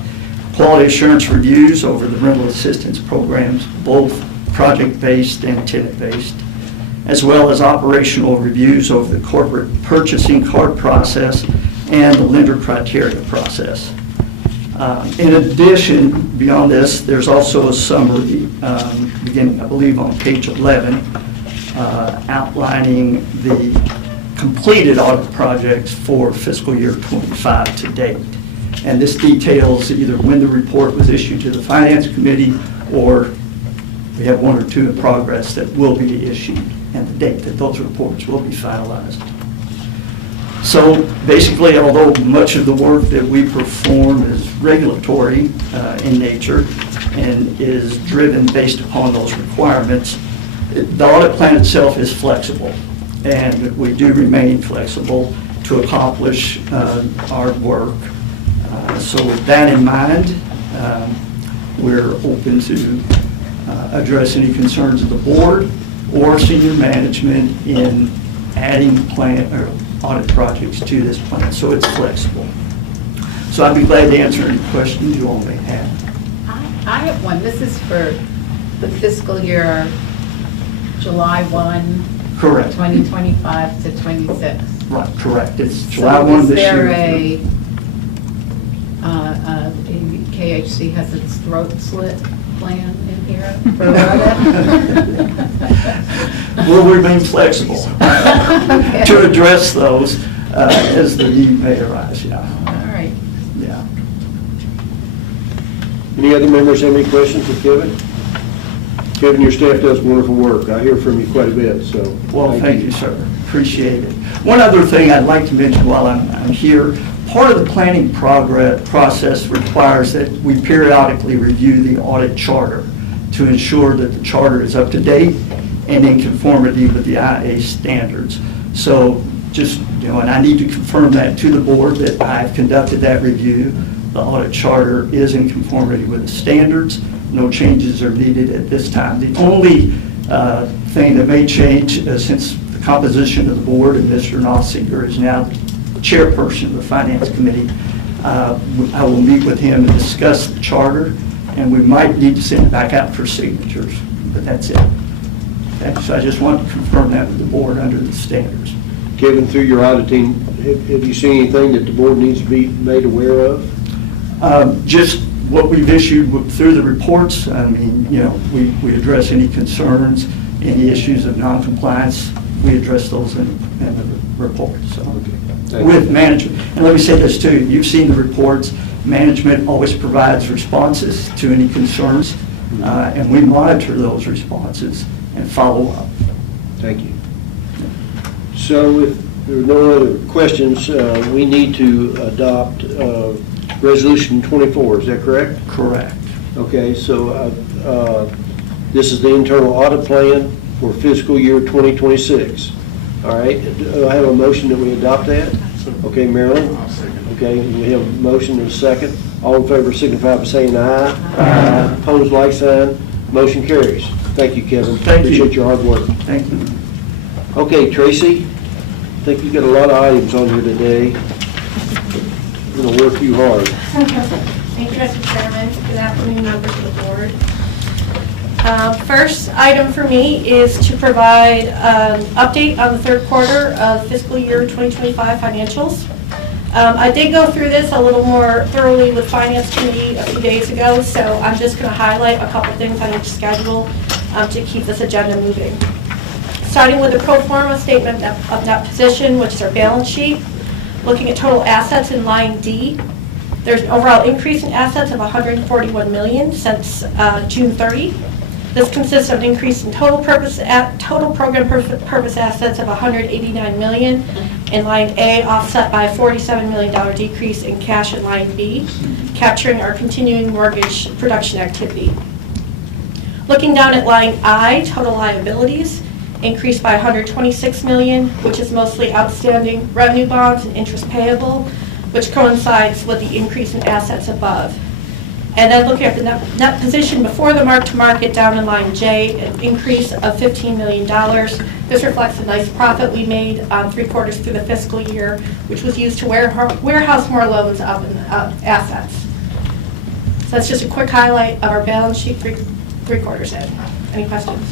quality assurance reviews over the rental assistance programs, both project-based and tenant-based, as well as operational reviews over the corporate purchasing card process and the lender criteria process. In addition, beyond this, there's also a summary beginning, I believe, on page 11, outlining the completed audit projects for fiscal year 25 to date. And this details either when the report was issued to the Finance Committee, or we have one or two in progress that will be issued, and the date that those reports will be finalized. So basically, although much of the work that we perform is regulatory in nature and is driven based upon those requirements, the audit plan itself is flexible, and we do remain flexible to accomplish our work. So with that in mind, we're open to address any concerns of the board or senior management in adding plan or audit projects to this plan, so it's flexible. So I'd be glad to answer any questions you all may have. I have one. This is for the fiscal year July 1, Correct. 2025 to 26. Right, correct. It's July 1 this year. So is there KHC has its throat slit plan in here for audit? We'll remain flexible to address those as the need may arise, yeah. All right. Yeah. Any other members have any questions for Kevin? Kevin, your staff does wonderful work. I hear from you quite a bit, so. Well, thank you, sir. Appreciate it. One other thing I'd like to mention while I'm here, part of the planning process requires that we periodically review the audit charter to ensure that the charter is up to date and in conformity with the IA standards. So just, and I need to confirm that to the board that I've conducted that review. The audit charter is in conformity with the standards. No changes are needed at this time. The only thing that may change since the composition of the board and Mr. Nossinger is now the chairperson of the Finance Committee, I will meet with him and discuss the charter, and we might need to send it back out for signatures, but that's it. Okay, so I just want to confirm that with the board under the standards. Kevin, through your auditing, have you seen anything that the board needs to be made aware of? Just what we've issued through the reports. I mean, we address any concerns, any issues of noncompliance. We address those in the report. So, with management. And let me say this too, you've seen the reports, management always provides responses to any concerns, and we monitor those responses and follow up. Thank you. So if there are no other questions, we need to adopt Resolution 24, is that correct? Correct. Okay, so this is the internal audit plan for fiscal year 2026. All right, do I have a motion that we adopt that? Okay, Marilyn? Okay, we have a motion and a second. All in favor signify by saying aye. Aye. Opposed, like sign. Motion carries. Thank you, Kevin. Thank you. Appreciate your hard work. Thank you. Okay, Tracy, I think you've got a lot of items on here today. We're going to work you hard. Thank you, Mr. Chairman. Good afternoon, members of the board. First item for me is to provide an update on the third quarter of fiscal year 2025 financials. I did go through this a little more thoroughly with Finance Committee a few days ago, so I'm just going to highlight a couple things on each schedule to keep this agenda moving. Starting with the pro forma statement of net position, which is our balance sheet. Looking at total assets in line D, there's an overall increase in assets of $141 million since June 30. This consists of an increase in total program purpose assets of $189 million in line A, offset by a $47 million decrease in cash in line B, capturing our continuing mortgage production activity. Looking down at line I, total liabilities increased by $126 million, which is mostly outstanding revenue bonds and interest payable, which coincides with the increase in assets above. And then looking at the net position before the mark-to-market down in line J, an increase of $15 million. This reflects a nice profit we made 3 quarters through the fiscal year, which was used to warehouse more loans up in assets. So that's just a quick highlight of our balance sheet three quarters in. Any questions?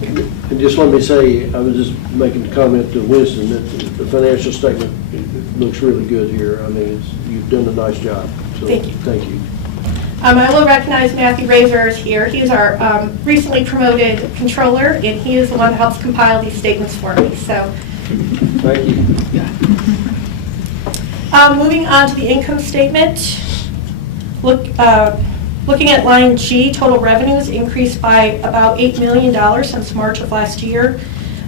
And just let me say, I was just making a comment to Winston that the financial statement looks really good here. I mean, you've done a nice job. So, Thank you. Thank you. I will recognize Matthew Razor is here. He's our recently promoted controller, and he is the one that helps compile these statements for me. So, thank you. Moving on to the income statement. Looking at line G, total revenues increased by about $8 million since March of last year.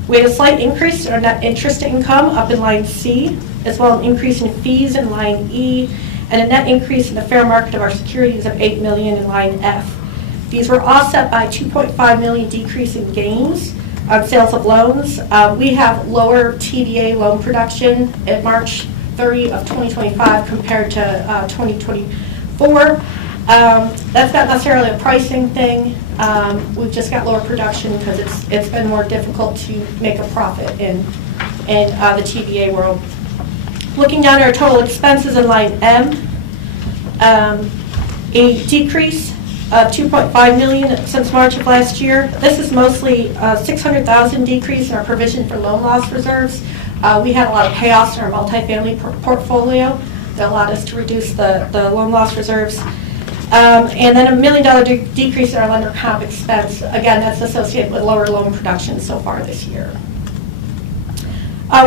We had a slight increase in our net interest income up in line C, as well as an increase in fees in line E, and a net increase in the fair market of our securities of $8 million in line F. These were offset by $2.5 million decrease in gains on sales of loans. We have lower TBA loan production at March 30 of 2025 compared to 2024. That's not necessarily a pricing thing. We've just got lower production because it's been more difficult to make a profit in the TBA world. Looking down at our total expenses in line M, a decrease of $2.5 million since March of last year. This is mostly a $600,000 decrease in our provision for loan loss reserves. We had a lot of payoffs in our multifamily portfolio that allowed us to reduce the loan loss reserves. And then $1 million decrease in our lender comp expense. Again, that's associated with lower loan production so far this year.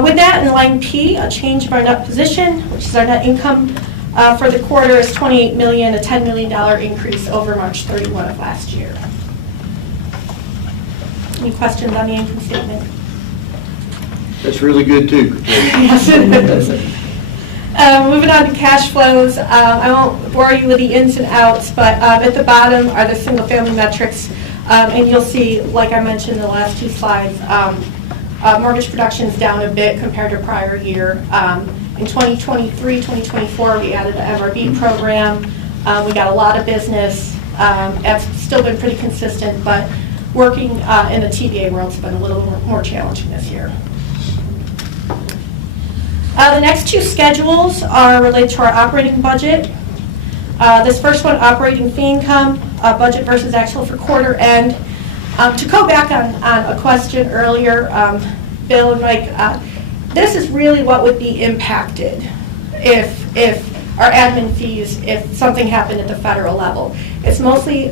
With that, in line P, a change of our net position, which is our net income for the quarter, is $28 million, a $10 million increase over March 31 of last year. Any questions on the income statement? That's really good too. Yes, it is. Moving on to cash flows, I won't bore you with the ins and outs, but at the bottom are the single-family metrics, and you'll see, like I mentioned in the last 2 slides, mortgage production is down a bit compared to prior year. In 2023, 2024, we added the MRB program. We got a lot of business. It's still been pretty consistent, but working in the TBA world has been a little more challenging this year. The next 2 schedules are related to our operating budget. This first one, operating fee income, budget versus actual for quarter end. To go back on a question earlier, Bill and Mike, this is really what would be impacted if our admin fees, if something happened at the federal level. It's mostly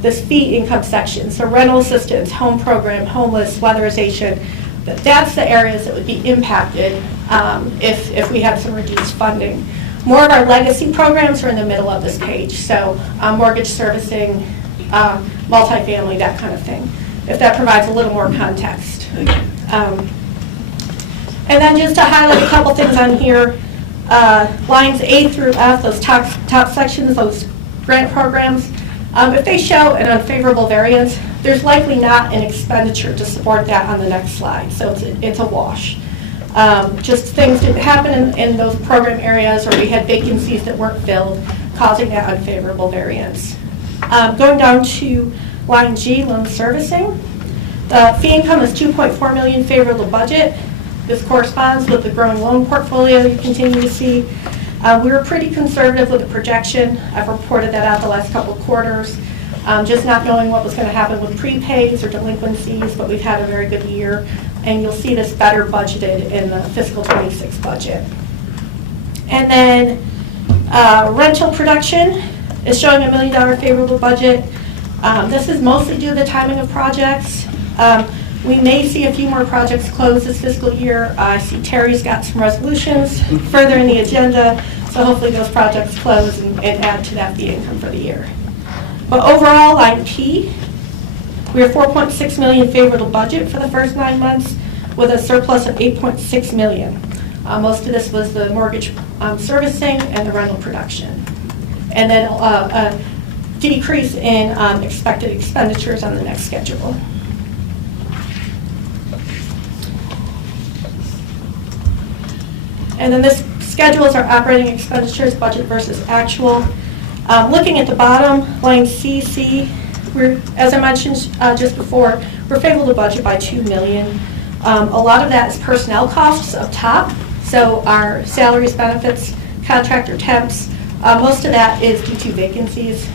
this fee income section, so rental assistance, home program, homeless, weatherization. That's the areas that would be impacted if we had some reduced funding. More of our legacy programs are in the middle of this page, so mortgage servicing, multifamily, that kind of thing, if that provides a little more context. And then just to highlight a couple things on here, lines A through F, those top sections, those grant programs, if they show an unfavorable variance, there's likely not an expenditure to support that on the next slide, so it's a wash. Just things didn't happen in those program areas, or we had vacancies that weren't filled, causing that unfavorable variance. Going down to line G, loan servicing, the fee income is $2.4 million favorable budget. This corresponds with the growing loan portfolio you continue to see. We were pretty conservative with the projection. I've reported that out the last couple of quarters, just not knowing what was going to happen with prepays or delinquencies, but we've had a very good year, and you'll see this better budgeted in the fiscal 26 budget. And then rental production is showing $1 million favorable budget. This is mostly due to the timing of projects. We may see a few more projects close this fiscal year. I see Terry's got some resolutions further in the agenda, so hopefully those projects close and add to that fee income for the year. But overall, line P, we are $4.6 million favorable budget for the first 9 months with a surplus of $8.6 million. Most of this was the mortgage servicing and the rental production. And then a decrease in expected expenditures on the next schedule. And then this schedules our operating expenditures, budget versus actual. Looking at the bottom, line CC, as I mentioned just before, we're favorable to budget by $2 million. A lot of that is personnel costs up top, so our salaries, benefits, contractor temps, most of that is due to vacancies,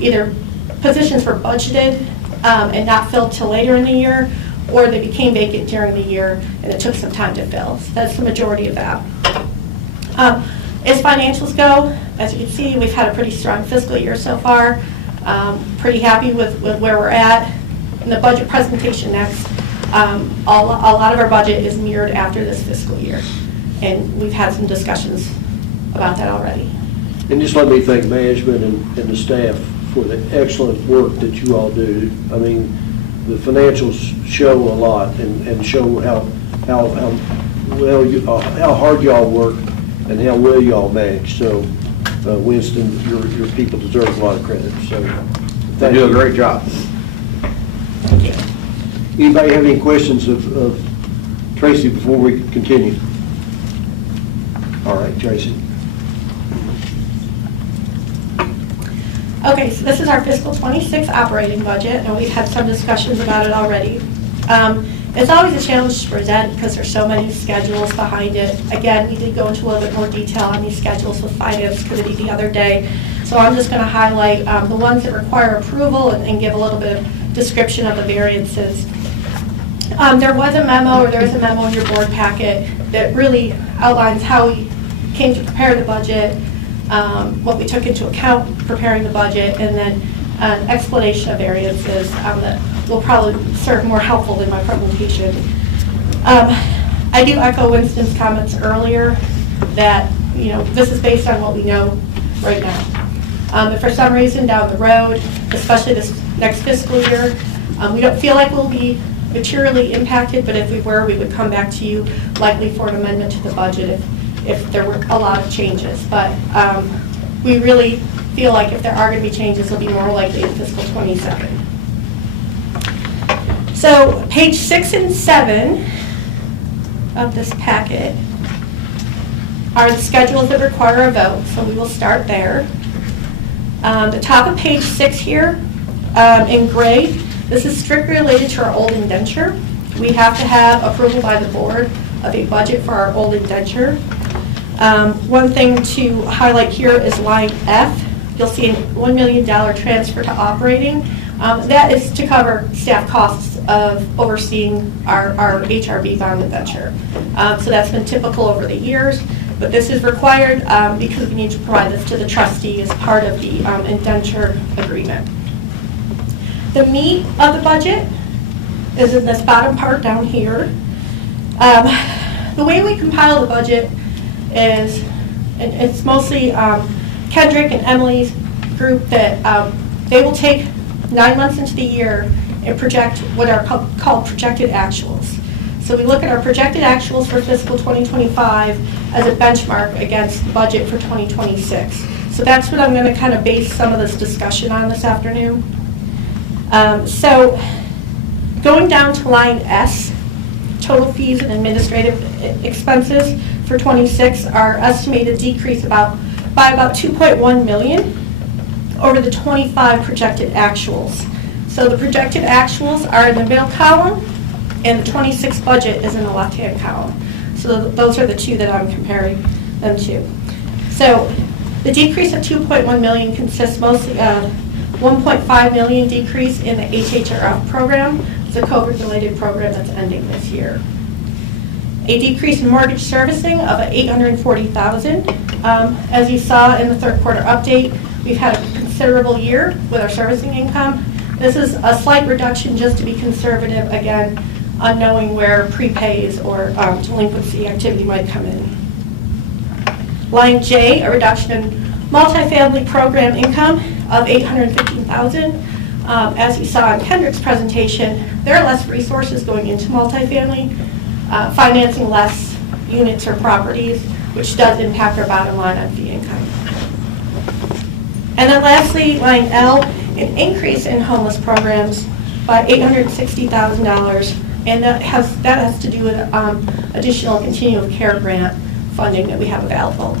either positions were budgeted and not filled till later in the year, or they became vacant during the year and it took some time to fill. So that's the majority of that. As financials go, as you can see, we've had a pretty strong fiscal year so far. Pretty happy with where we're at. In the budget presentation next, a lot of our budget is mirrored after this fiscal year. And we've had some discussions about that already. And just let me thank management and the staff for the excellent work that you all do. I mean, the financials show a lot and show how hard y'all work and how well y'all manage. So, Winston, your people deserve a lot of credit. So, They do a great job. Thank you. Anybody have any questions of Tracy before we continue? All right, Tracy. Okay, so this is our fiscal 26 operating budget, and we've had some discussions about it already. It's always a challenge to present because there's so many schedules behind it. Again, we did go into a little bit more detail on these schedules with Finance Committee the other day, so I'm just going to highlight the ones that require approval and give a little bit of description of the variances. There was a memo, or there is a memo in your board packet that really outlines how we came to prepare the budget, what we took into account preparing the budget, and then an explanation of variances that will probably serve more helpful than my presentation. I do echo Winston's comments earlier that, this is based on what we know right now. If for some reason down the road, especially this next fiscal year, we don't feel like we'll be materially impacted, but if we were, we would come back to you likely for an amendment to the budget if there were a lot of changes. But we really feel like if there are going to be changes, they'll be more likely in fiscal 27. So page 6 and 7 of this packet are the schedules that require a vote, so we will start there. The top of page 6 here, in gray, this is strictly related to our old indenture. We have to have approval by the board of a budget for our old indenture. One thing to highlight here is line F. You'll see a $1 million transfer to operating. That is to cover staff costs of overseeing our HRB bond indenture. So that's been typical over the years, but this is required because we need to provide this to the trustee as part of the indenture agreement. The meat of the budget is in this bottom part down here. the way we compile the budget is, it's mostly Kendrick and Emily's group that they will take 9 months into the year and project what are called projected actuals. So we look at our projected actuals for fiscal 2025 as a benchmark against the budget for 2026. So that's what I'm going to kind of base some of this discussion on this afternoon. So going down to line S, total fees and administrative expenses for 26 are estimated decrease by about 2.1 million over the 25 projected actuals. So the projected actuals are in the middle column, and the 26 budget is in the left-hand column. So those are the two that I'm comparing them to. So the decrease of 2.1 million consists mostly of 1.5 million decrease in the HHRF program. It's a COVID-related program that's ending this year. A decrease in mortgage servicing of 840,000. As you saw in the third quarter update, we've had a considerable year with our servicing income. This is a slight reduction just to be conservative, again, on knowing where prepays or delinquency activity might come in. Line J, a reduction in multifamily program income of 815,000. As you saw in Kendrick's presentation, there are less resources going into multifamily, financing less units or properties, which does impact our bottom line on fee income. And then lastly, line L, an increase in homeless programs by $860,000, and that has to do with additional continuum of care grant funding that we have available.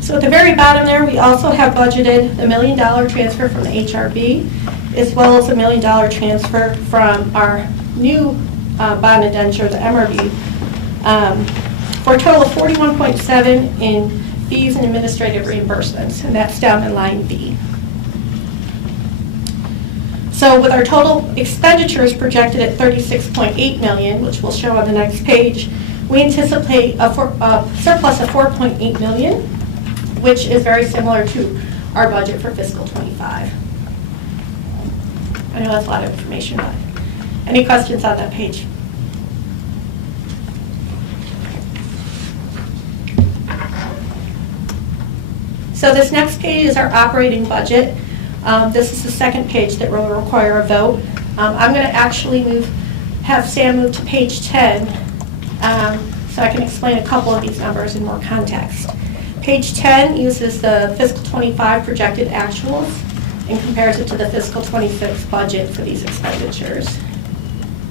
So at the very bottom there, we also have budgeted the $1 million transfer from the HRB, as well as a $1 million transfer from our new bond indenture, the MRB, for a total of 41.7 in fees and administrative reimbursements, and that's down in line B. So with our total expenditures projected at 36.8 million, which we'll show on the next page, we anticipate a surplus of 4.8 million, which is very similar to our budget for fiscal 25. I know that's a lot of information, but any questions on that page? So this next page is our operating budget. This is the second page that will require a vote. I'm going to actually have Sam move to page 10 so I can explain a couple of these numbers in more context. Page 10 uses the fiscal 25 projected actuals and compares it to the fiscal 26 budget for these expenditures.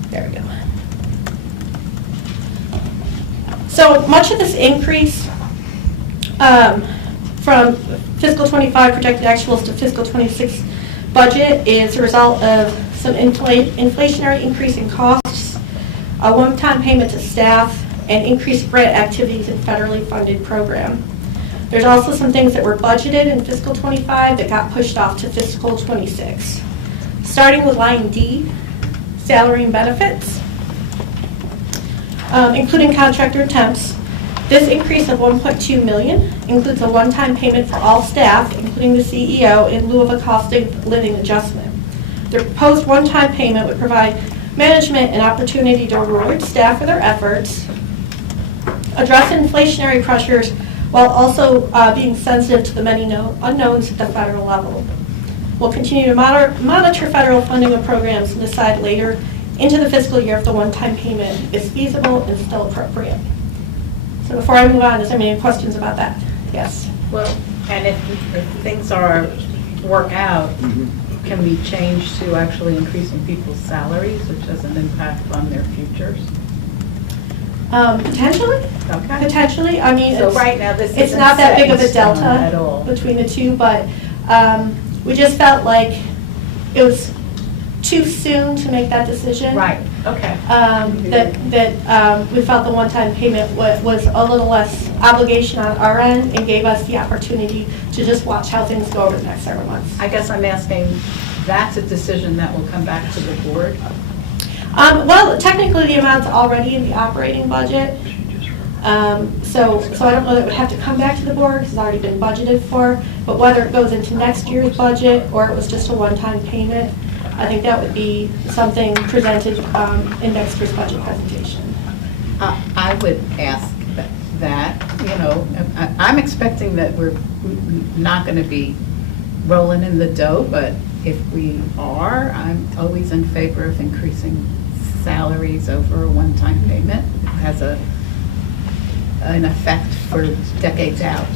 There we go. So much of this increase from fiscal 25 projected actuals to fiscal 26 budget is a result of some inflationary increase in costs, a one-time payment to staff, and increased grant activities in federally funded program. There's also some things that were budgeted in fiscal 25 that got pushed off to fiscal 26. Starting with line D, salary and benefits, including contractor and temps. This increase of 1.2 million includes a one-time payment for all staff, including the CEO, in lieu of a cost of living adjustment. The proposed one-time payment would provide management an opportunity to reward staff for their efforts, address inflationary pressures, while also being sensitive to the many unknowns at the federal level. We'll continue to monitor federal funding of programs and decide later into the fiscal year if the one-time payment is feasible and still appropriate. So before I move on, is there any questions about that? Yes? Well, and if things work out, can we change to actually increasing people's salaries, which has an impact on their futures? Potentially. Okay. Potentially. I mean, So right now, this it's isn't not that set big of in a stone delta at all. between the two, but we just felt like it was too soon to make that decision. Right, okay. We felt the one-time payment was a little less obligation on our end and gave us the opportunity to just watch how things go over the next several months. I guess I'm asking, that's a decision that will come back to the board? Well, technically, the amount's already in the operating budget. So I don't know that it would have to come back to the board because it's already been budgeted for, but whether it goes into next year's budget or it was just a one-time payment, I think that would be something presented in next year's budget presentation. I would ask that, I'm expecting that we're not going to be rolling in the dough, but if we are, I'm always in favor of increasing salaries over a one-time payment. It has an effect for decades out.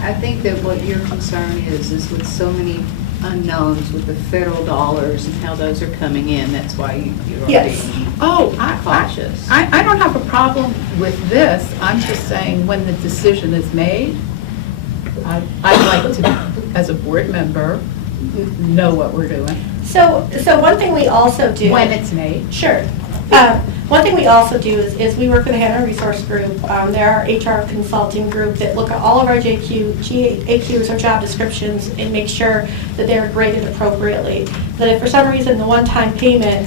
I think that what your concern is with so many unknowns with the federal dollars and how those are coming in, that's why you're Yes. being cautious. I don't have a problem with this. I'm just saying when the decision is made, I'd like to, as a board member, know what we're doing. So one thing we also do. When it's made. Sure. One thing we also do is we work with a Hannah Resource Group. They're our HR consulting group that look at all of our GAQs, our job descriptions, and make sure that they're graded appropriately. That if for some reason the one-time payment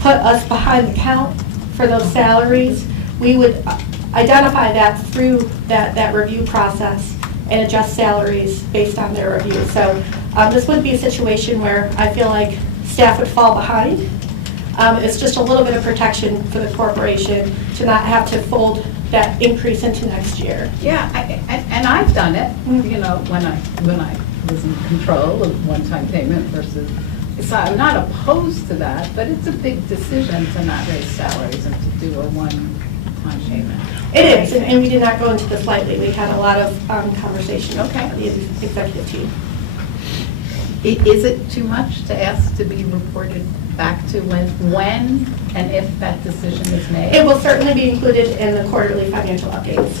put us behind the count for those salaries, we would identify that through that review process and adjust salaries based on their review. So this would be a situation where I feel like staff would fall behind. It's just a little bit of protection for the corporation to not have to fold that increase into next year. Yeah, and I've done it, when I was in control of one-time payment versus, so I'm not opposed to that, but it's a big decision to not raise salaries and to do a one-time payment. It is, and we did not go into this lightly. We had a lot of conversation with the executive team. Is it too much to ask to be reported back to when and if that decision is made? It will certainly be included in the quarterly financial updates.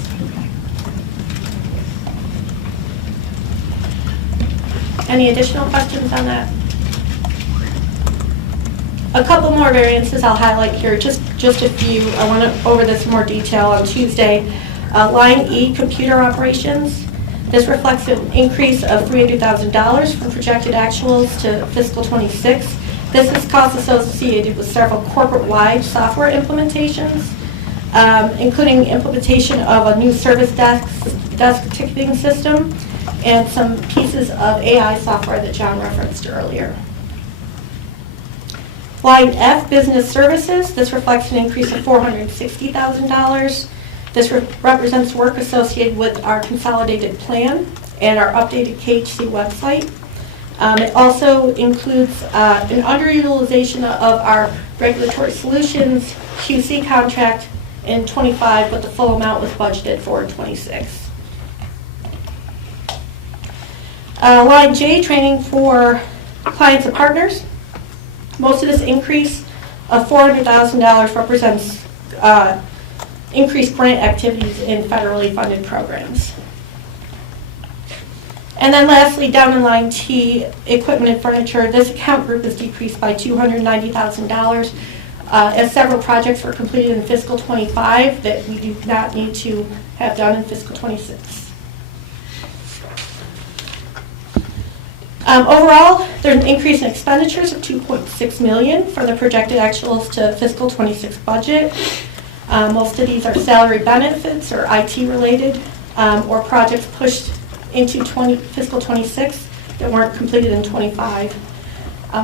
Any additional questions on that? A couple more variances I'll highlight here, just a few. I want to go over this in more detail on Tuesday. Line E, computer operations. This reflects an increase of $300,000 from projected actuals to fiscal 26. This is costs associated with several corporate-wide software implementations, including implementation of a new service desk ticketing system and some pieces of AI software that John referenced earlier. Line F, business services. This reflects an increase of $460,000. This represents work associated with our consolidated plan and our updated KHC website. It also includes an underutilization of our regulatory solutions QC contract in 25, but the full amount was budgeted for in 26. Line J, training for clients and partners. Most of this increase of $400,000 represents increased grant activities in federally funded programs. And then lastly, down in line T, equipment and furniture, this account group is decreased by $290,000 as several projects were completed in fiscal 25 that we do not need to have done in fiscal 26. Overall, there's an increase in expenditures of $2.6 million for the projected actuals to fiscal 26 budget. Most of these are salary benefits or IT related or projects pushed into fiscal 26 that weren't completed in 25.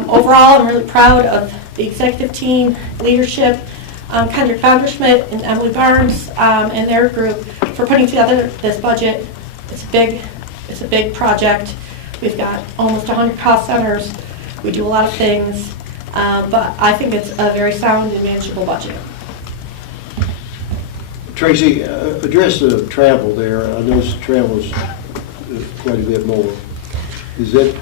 Overall, I'm really proud of the executive team, leadership, Kendrick Vanderschmidt and Emily Barnes and their group for putting together this budget. It's a big project. We've got almost 100 cost centers. We do a lot of things, but I think it's a very sound and manageable budget. Tracy, address the travel there. I noticed travel is quite a bit more. Is there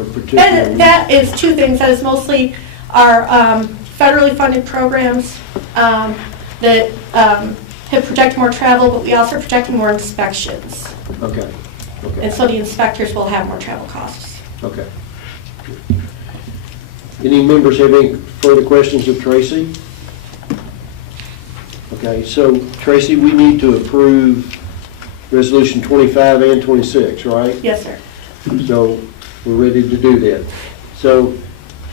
a particular? That is two things. That is mostly our federally funded programs that have projected more travel, but we also are projecting more inspections. Okay. And so the inspectors will have more travel costs. Okay. Any members have any further questions of Tracy? Okay, so Tracy, we need to approve resolution 25 and 26, right? Yes, sir. So we're ready to do that. So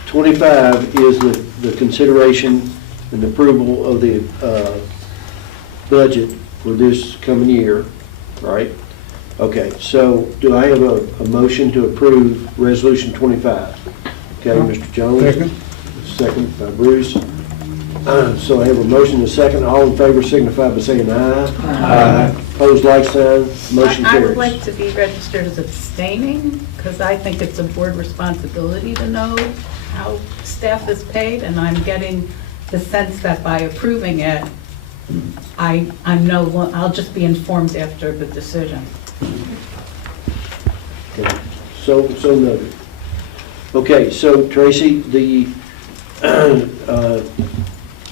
25 is the consideration and approval of the budget for this coming year, right? Okay, so do I have a motion to approve resolution 25? Okay, Mr. Jones? Second. Second by Bruce. So I have a motion and a second. All in favor signify by saying aye. Aye. Opposed, like sign. Motion I carries. would like to be registered as abstaining, because I think it's a board responsibility to know how staff is paid, and I'm getting the sense that by approving it, I'll just be informed after the decision. Okay. So noted. Okay, so Tracy,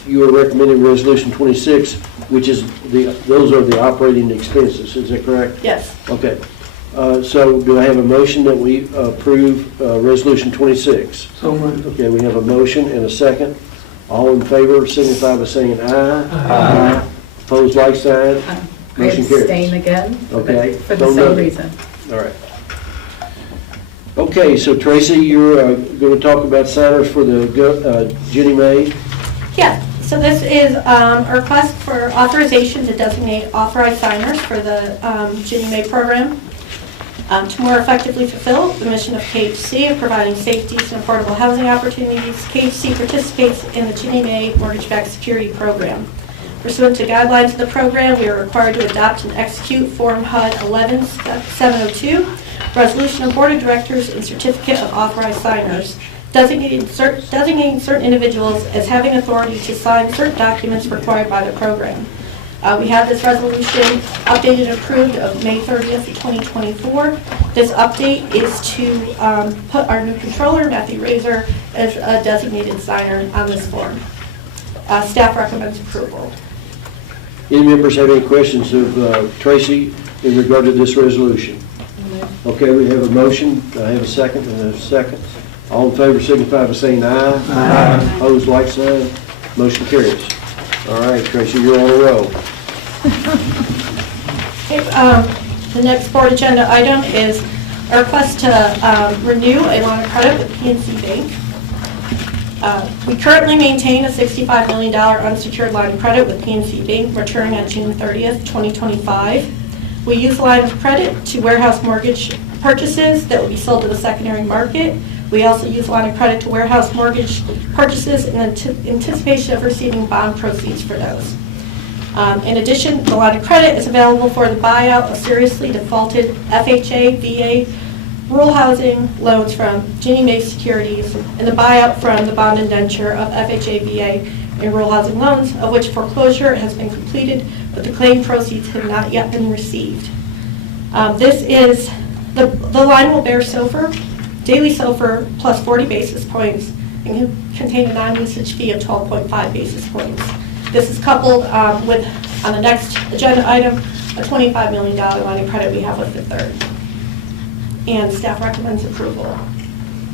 you are recommending Resolution 26, which is those are the operating expenses, is that correct? Yes. Okay. So do I have a motion that we approve Resolution 26? So moved. Okay, we have a motion and a second. All in favor signify by saying aye. Aye. Opposed, like sign. I Motion carries. abstain again Okay. for the So same noted. reason. All right. Okay, so Tracy, you're going to talk about signers for the Jenny Mae. Yeah, so this is a request for authorization to designate authorized signers for the Ginnie Mae program to more effectively fulfill the mission of KHC of providing safety and affordable housing opportunities. KHC participates in the Ginnie Mae mortgage-backed security program. Pursuant to guidelines of the program, we are required to adopt and execute Form HUD 11702, Resolution of Board of Directors and Certificate of Authorized Signers, designating certain individuals as having authority to sign certain documents required by the program. We have this resolution updated and approved of May 30th, 2024. This update is to put our new controller, Matthew Razor, as a designated signer on this form. Staff recommends approval. Any members have any questions of Tracy in regard to this resolution? Okay, we have a motion. I have a second and a second. All in favor signify by saying aye. Aye. Opposed, like sign. Motion carries. All right, Tracy, you're on a roll. Okay, the next board agenda item is a request to renew a line of credit with PNC Bank. We currently maintain a $65 million unsecured line of credit with PNC Bank maturing on June 30th, 2025. We use the line of credit to warehouse mortgage purchases that will be sold to the secondary market. We also use the line of credit to warehouse mortgage purchases in anticipation of receiving bond proceeds for those. In addition, the line of credit is available for the buyout of seriously defaulted FHA, VA, rural housing loans from Ginnie Mae Securities, and the buyout from the bond indenture of FHA, VA, and rural housing loans, of which foreclosure has been completed, but the claim proceeds have not yet been received. The line will bear SOFR, daily SOFR plus 40 basis points, and contain a non-usage fee of 12.5 basis points. This is coupled with, on the next agenda item, a $25 million line of credit we have with Fifth Third. And staff recommends approval.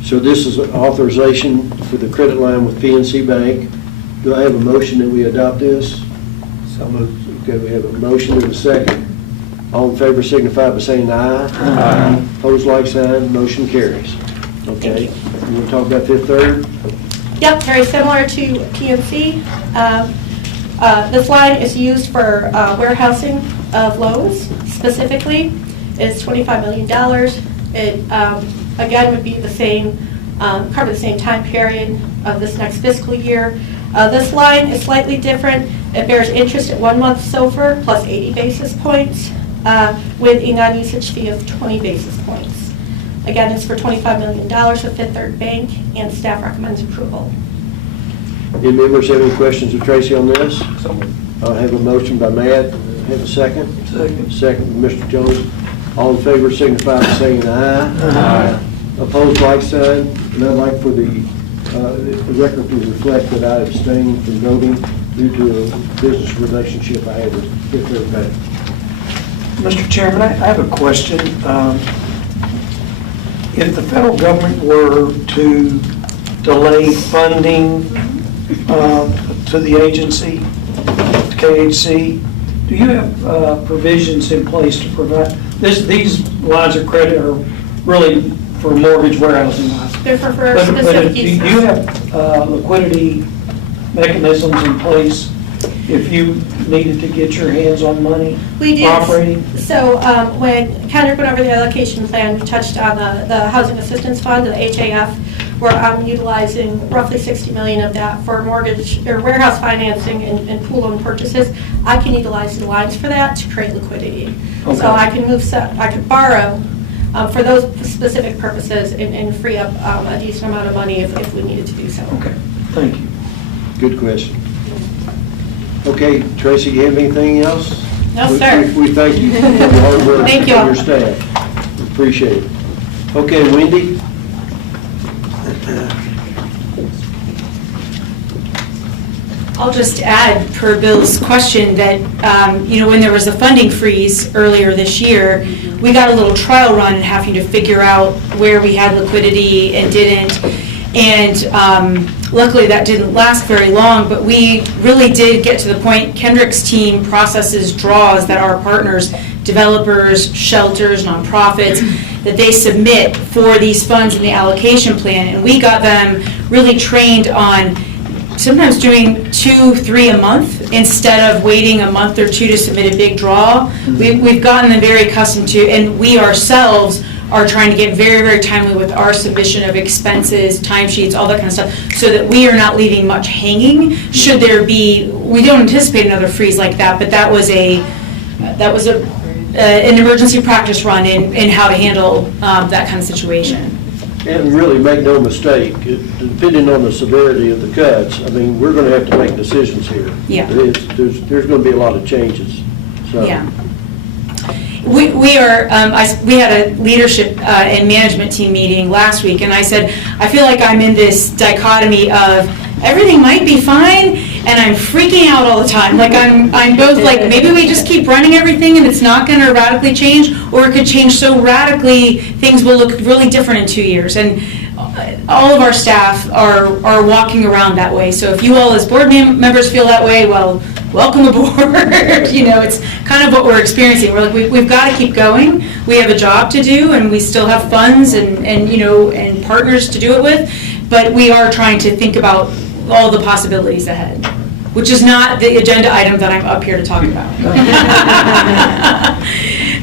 So this is authorization for the credit line with PNC Bank. Do I have a motion that we adopt this? So moved. Okay, we have a motion and a second. All in favor signify by saying aye. Aye. Opposed, like sign. Motion carries. Okay. You want to talk about Fifth Third? Yep, very similar to PNC. This line is used for warehousing of loans specifically. It's $25 million. It, again, would be the same, cover the same time period of this next fiscal year. This line is slightly different. It bears interest at 1 month SOFR plus 80 basis points with a non-usage fee of 20 basis points. Again, it's for $25 million with Fifth Third Bank, and staff recommends approval. Any members have any questions of Tracy on this? I have a motion by Matt. Have a second? Second. Second by Mr. Jones. All in favor signify by saying aye. Aye. Opposed, like sign. And I'd like for the record to reflect that I abstained from voting due to a business relationship I had with Fifth Third Bank. Mr. Chairman, I have a question. If the federal government were to delay funding to the agency, to KHC, do you have provisions in place to provide, these lines of credit are really for mortgage warehousing lines? They're for But specific do uses. you have liquidity mechanisms in place if you needed to get your hands on money We do. operating? So when Kendrick went over the allocation plan, we touched on the Housing Assistance Fund, the HAF. where I'm utilizing roughly 60 million of that for mortgage or warehouse financing and pool loan purchases. I can utilize the lines for that to create liquidity. Okay. So I can I could borrow for those specific purposes and free up a decent amount of money if we needed to do so. Okay, thank you. Good question. Okay, Tracy, you have anything else? No, sir. We thank you for the hard work Thank of you all. your staff. Appreciate it. Okay, Wendy? I'll just add, per Bill's question, that, when there was a funding freeze earlier this year, we got a little trial run in having to figure out where we had liquidity and didn't. And luckily, that didn't last very long, but we really did get to the point, Kendrick's team processes draws that our partners, developers, shelters, nonprofits, that they submit for these funds in the allocation plan. And we got them really trained on sometimes doing 2, 3 a month instead of waiting a month or 2 to submit a big draw. We've gotten them very accustomed to, and we ourselves are trying to get very, very timely with our submission of expenses, timesheets, all that kind of stuff, so that we are not leaving much hanging. Should there be, we don't anticipate another freeze like that, but that was an emergency practice run in how to handle that kind of situation. And really make no mistake, depending on the severity of the cuts, I mean, we're going to have to make decisions here. Yeah. There's going to be a lot of changes, so. Yeah. We are, we had a leadership and management team meeting last week, and I said, I feel like I'm in this dichotomy of everything might be fine, and I'm freaking out all the time. Like I'm both like, maybe we just keep running everything and it's not going to radically change, or it could change so radically things will look really different in 2 years. And all of our staff are walking around that way. So if you all as board members feel that way, well, welcome aboard. It's kind of what we're experiencing. We're like, we've got to keep going. We have a job to do, and we still have funds and partners to do it with. But we are trying to think about all the possibilities ahead, which is not the agenda item that I'm up here to talk about.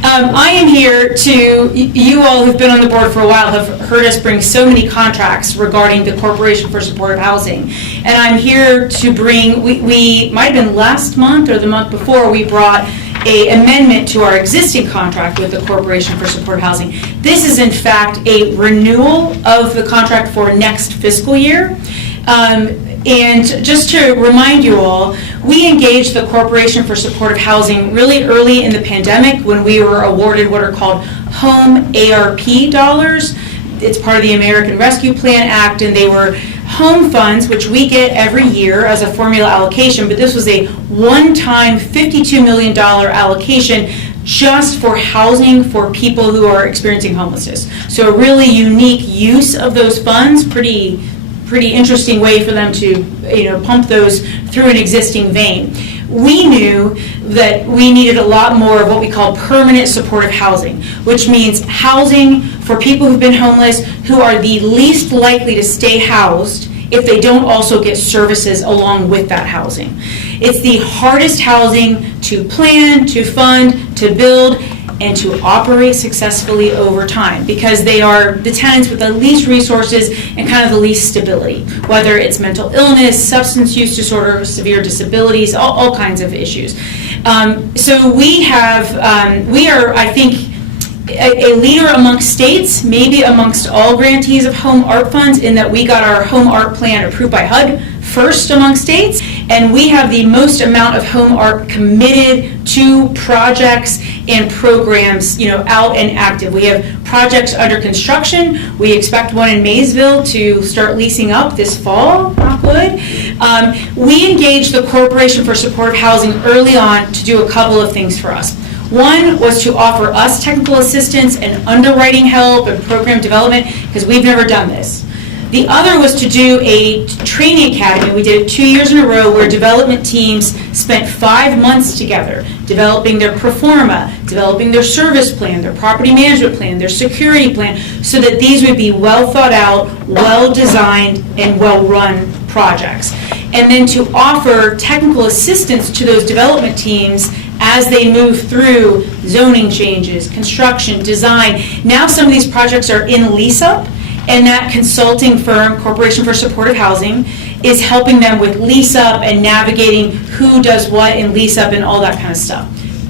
I am here you all who've been on the board for a while have heard us bring so many contracts regarding the Corporation for Supportive Housing. And I'm here to bring, we might have been last month or the month before, we brought an amendment to our existing contract with the Corporation for Supportive Housing. This is in fact a renewal of the contract for next fiscal year. And just to remind you all, we engaged the Corporation for Supportive Housing really early in the pandemic when we were awarded what are called home ARP dollars. It's part of the American Rescue Plan Act, and they were home funds, which we get every year as a formula allocation, but this was a one-time $52 million allocation just for housing for people who are experiencing homelessness. So a really unique use of those funds, pretty interesting way for them to pump those through an existing vein. We knew that we needed a lot more of what we call permanent supportive housing, which means housing for people who've been homeless who are the least likely to stay housed if they don't also get services along with that housing. It's the hardest housing to plan, to fund, to build, and to operate successfully over time, because they are the tenants with the least resources and kind of the least stability, whether it's mental illness, substance use disorder, severe disabilities, all kinds of issues. So we are, I think, a leader amongst states, maybe amongst all grantees of home ARP funds, in that we got our home ARP plan approved by HUD first among states, and we have the most amount of home ARP committed to projects and programs, out and active. We have projects under construction. We expect one in Maysville to start leasing up this fall, knock wood. We engaged the Corporation for Supportive Housing early on to do a couple of things for us. One was to offer us technical assistance and underwriting help and program development, because we've never done this. The other was to do a training academy. We did it 2 years in a row, where development teams spent 5 months together developing their pro forma, developing their service plan, their property management plan, their security plan, so that these would be well thought out, well designed, and well run projects. And then to offer technical assistance to those development teams as they move through zoning changes, construction, design. Now some of these projects are in lease up, And that consulting firm, Corporation for Supportive Housing, is helping them with lease up and navigating who does what in lease up and all that kind of stuff.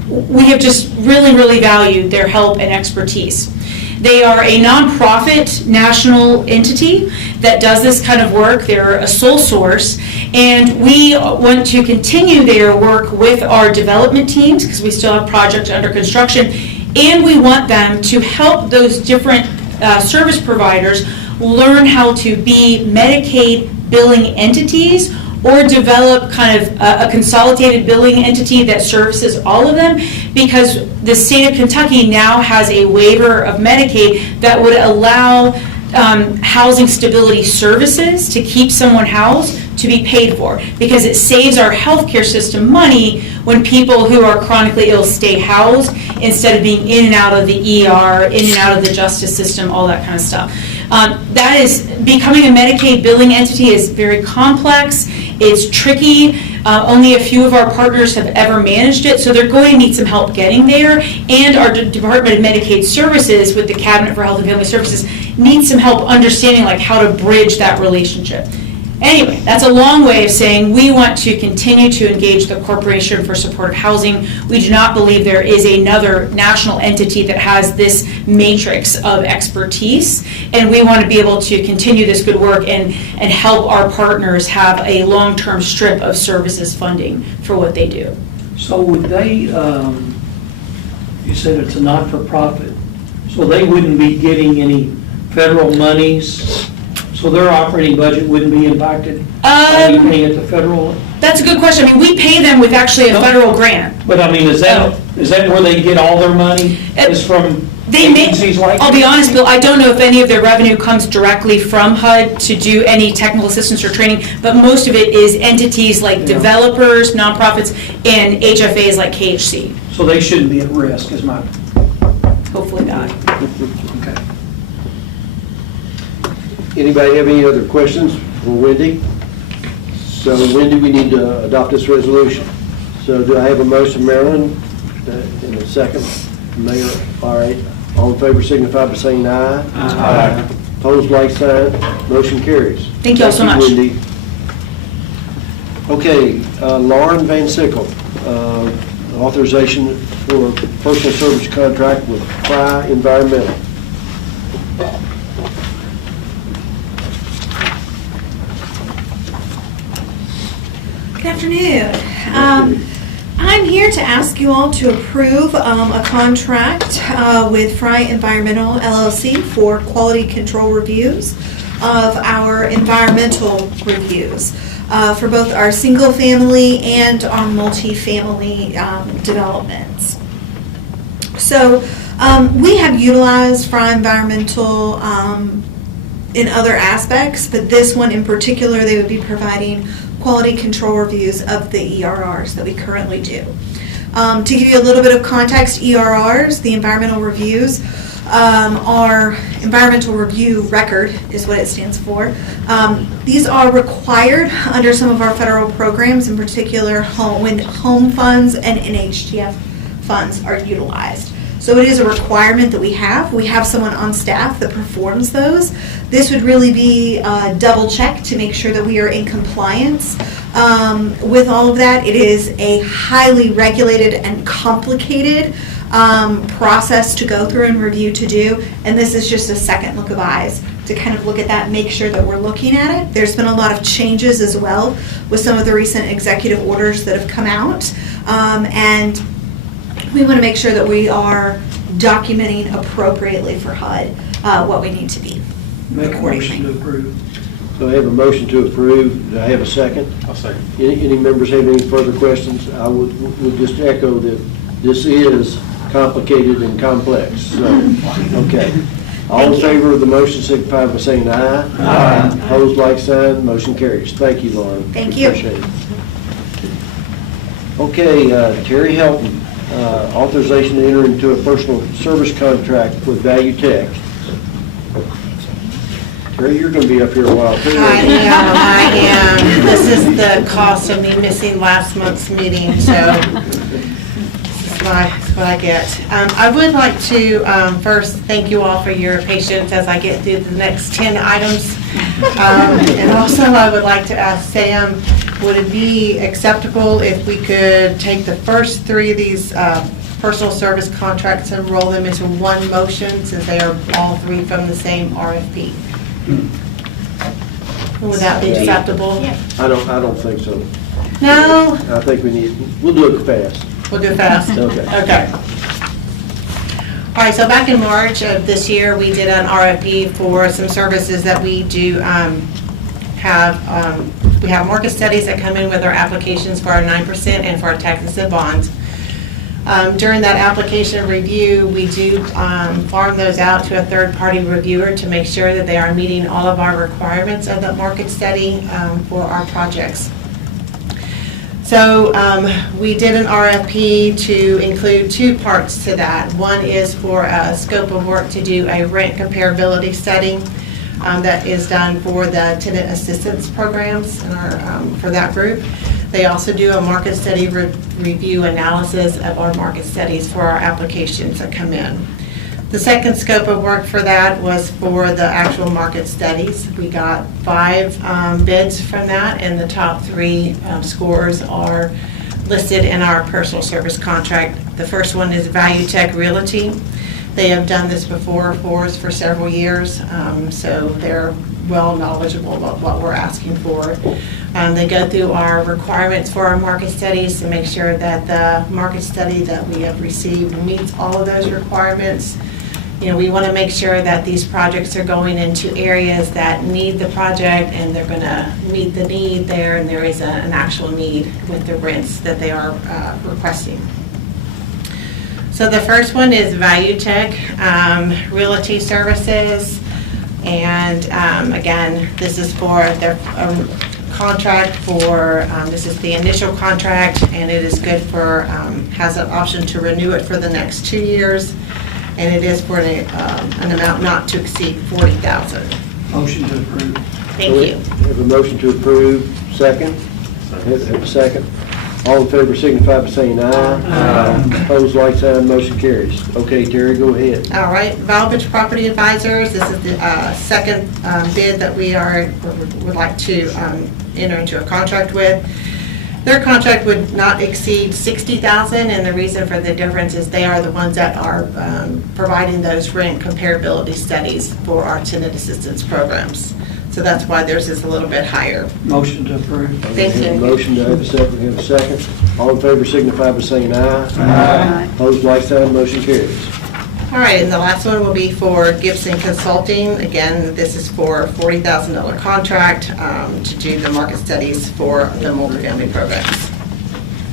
We have just really, really valued their help and expertise. They are a nonprofit national entity that does this kind of work. They're a sole source, and we want to continue their work with our development teams because we still have projects under construction, and we want them to help those different service providers learn how to be Medicaid billing entities or develop kind of a consolidated billing entity that services all of them, because the state of Kentucky now has a waiver of Medicaid that would allow housing stability services to keep someone housed to be paid for, because it saves our healthcare system money when people who are chronically ill stay housed instead of being in and out of the ER, in and out of the justice system, all that kind of stuff. That is, becoming a Medicaid billing entity is very complex, it's tricky, only a few of our partners have ever managed it, so they're going to need some help getting there, and our Department of Medicaid Services with the Cabinet for Health and Family Services needs some help understanding like how to bridge that relationship. Anyway, that's a long way of saying we want to continue to engage the Corporation for Supportive Housing. We do not believe there is another national entity that has this matrix of expertise, and we want to be able to continue this good work and help our partners have a long-term strip of services funding for what they do. So would they, you said it's a not-for-profit, so they wouldn't be getting any federal monies? So their operating budget wouldn't be impacted by anything at the federal? That's a good question. I mean, we pay them with actually a federal grant. But I mean, is that where they get all their money? Is from agencies like? I'll be honest, Bill, I don't know if any of their revenue comes directly from HUD to do any technical assistance or training, but most of it is entities like developers, nonprofits, and HFAs like KHC. So they shouldn't be at risk, is my... Hopefully not. Okay. Anybody have any other questions for Wendy? So Wendy, we need to adopt this resolution. So do I have a motion, Marilyn, in a second? Mayor, all right. All in favor signify by saying aye. Aye. Opposed, like sign. Motion carries. Thank you all so much. Wendy. Okay, Lauren Van Sickle, authorization for personal service contract with Fry Environmental. Good afternoon. I'm here to ask you all to approve a contract with Fry Environmental LLC for quality control reviews of our environmental reviews for both our single-family and our multi-family developments. So we have utilized Fry Environmental in other aspects, but this one in particular, they would be providing quality control reviews of the ERRs that we currently do. To give you a little bit of context, ERRs, the environmental reviews, are environmental review record is what it stands for. These are required under some of our federal programs, in particular when home funds and NHTF funds are utilized. So it is a requirement that we have. We have someone on staff that performs those. This would really be a double check to make sure that we are in compliance with all of that. It is a highly regulated and complicated process to go through and review to do, and this is just a second look of eyes to kind of look at that and make sure that we're looking at it. There's been a lot of changes as well with some of the recent executive orders that have come out, and we want to make sure that we are documenting appropriately for HUD what we need to be. Make a motion to approve. So I have a motion to approve. Do I have a second? I'll second. Any members have any further questions? I would just echo that this is complicated and complex. So, okay. All in favor of the motion signify by saying aye. Aye. Opposed, like sign. Motion carries. Thank you, Lauren. Thank you. Appreciate it. Okay, Terry Helton, authorization to enter into a personal service contract with Value Tech. Terry, you're going to be up here a while too. I am. This is the cost of me missing last month's meeting, so this is my what I get. I would like to first thank you all for your patience as I get through the next 10 items. And also, I would like to ask Sam, would it be acceptable if we could take the first 3 of these personal service contracts and roll them into one motion, since they are all 3 from the same RFP? Would that be acceptable? I don't think so. No? I think we'll do it fast. We'll do it fast? Okay. Okay. All right, so back in March of this year, we did an RFP for some services that we do have. We have market studies that come in with our applications for our 9% and for our taxes and bonds. During that application review, we do farm those out to a third-party reviewer to make sure that they are meeting all of our requirements of the market study for our projects. So we did an RFP to include 2 parts to that. One is for a scope of work to do a rent comparability study that is done for the tenant assistance programs in our, for that group. They also do a market study review analysis of our market studies for our applications that come in. The second scope of work for that was for the actual market studies. We got 5 bids from that, and the top 3 scores are listed in our personal service contract. The first one is Value Tech Realty. They have done this before for us for several years, so they're well knowledgeable about what we're asking for. They go through our requirements for our market studies to make sure that the market study that we have received meets all of those requirements. You know, we want to make sure that these projects are going into areas that need the project, and they're going to meet the need there, and there is an actual need with the rents that they are requesting. So the first one is Value Tech Realty Services, and again, this is for their contract for, this is the initial contract, and it is good for, has an option to renew it for the next 2 years. And it is for an amount not to exceed $40,000. Motion to approve. Thank you. We have a motion to approve, second. Have a second. All in favor signify by saying aye. Aye. Opposed, like sign, motion carries. Okay, Terry, go ahead. All right, Valvage Property Advisors, this is the second bid that we would like to enter into a contract with. Their contract would not exceed $60,000, and the reason for the difference is they are the ones that are providing those rent comparability studies for our tenant assistance programs. So that's why theirs is a little bit higher. Motion to approve. Thank We have a you. motion to have a second. Have a second. All in favor signify by saying aye. Aye. Opposed, like sign, motion carries. All right, and the last one will be for Gibson Consulting. Again, this is for a $40,000 contract to do the market studies for the multifamily programs.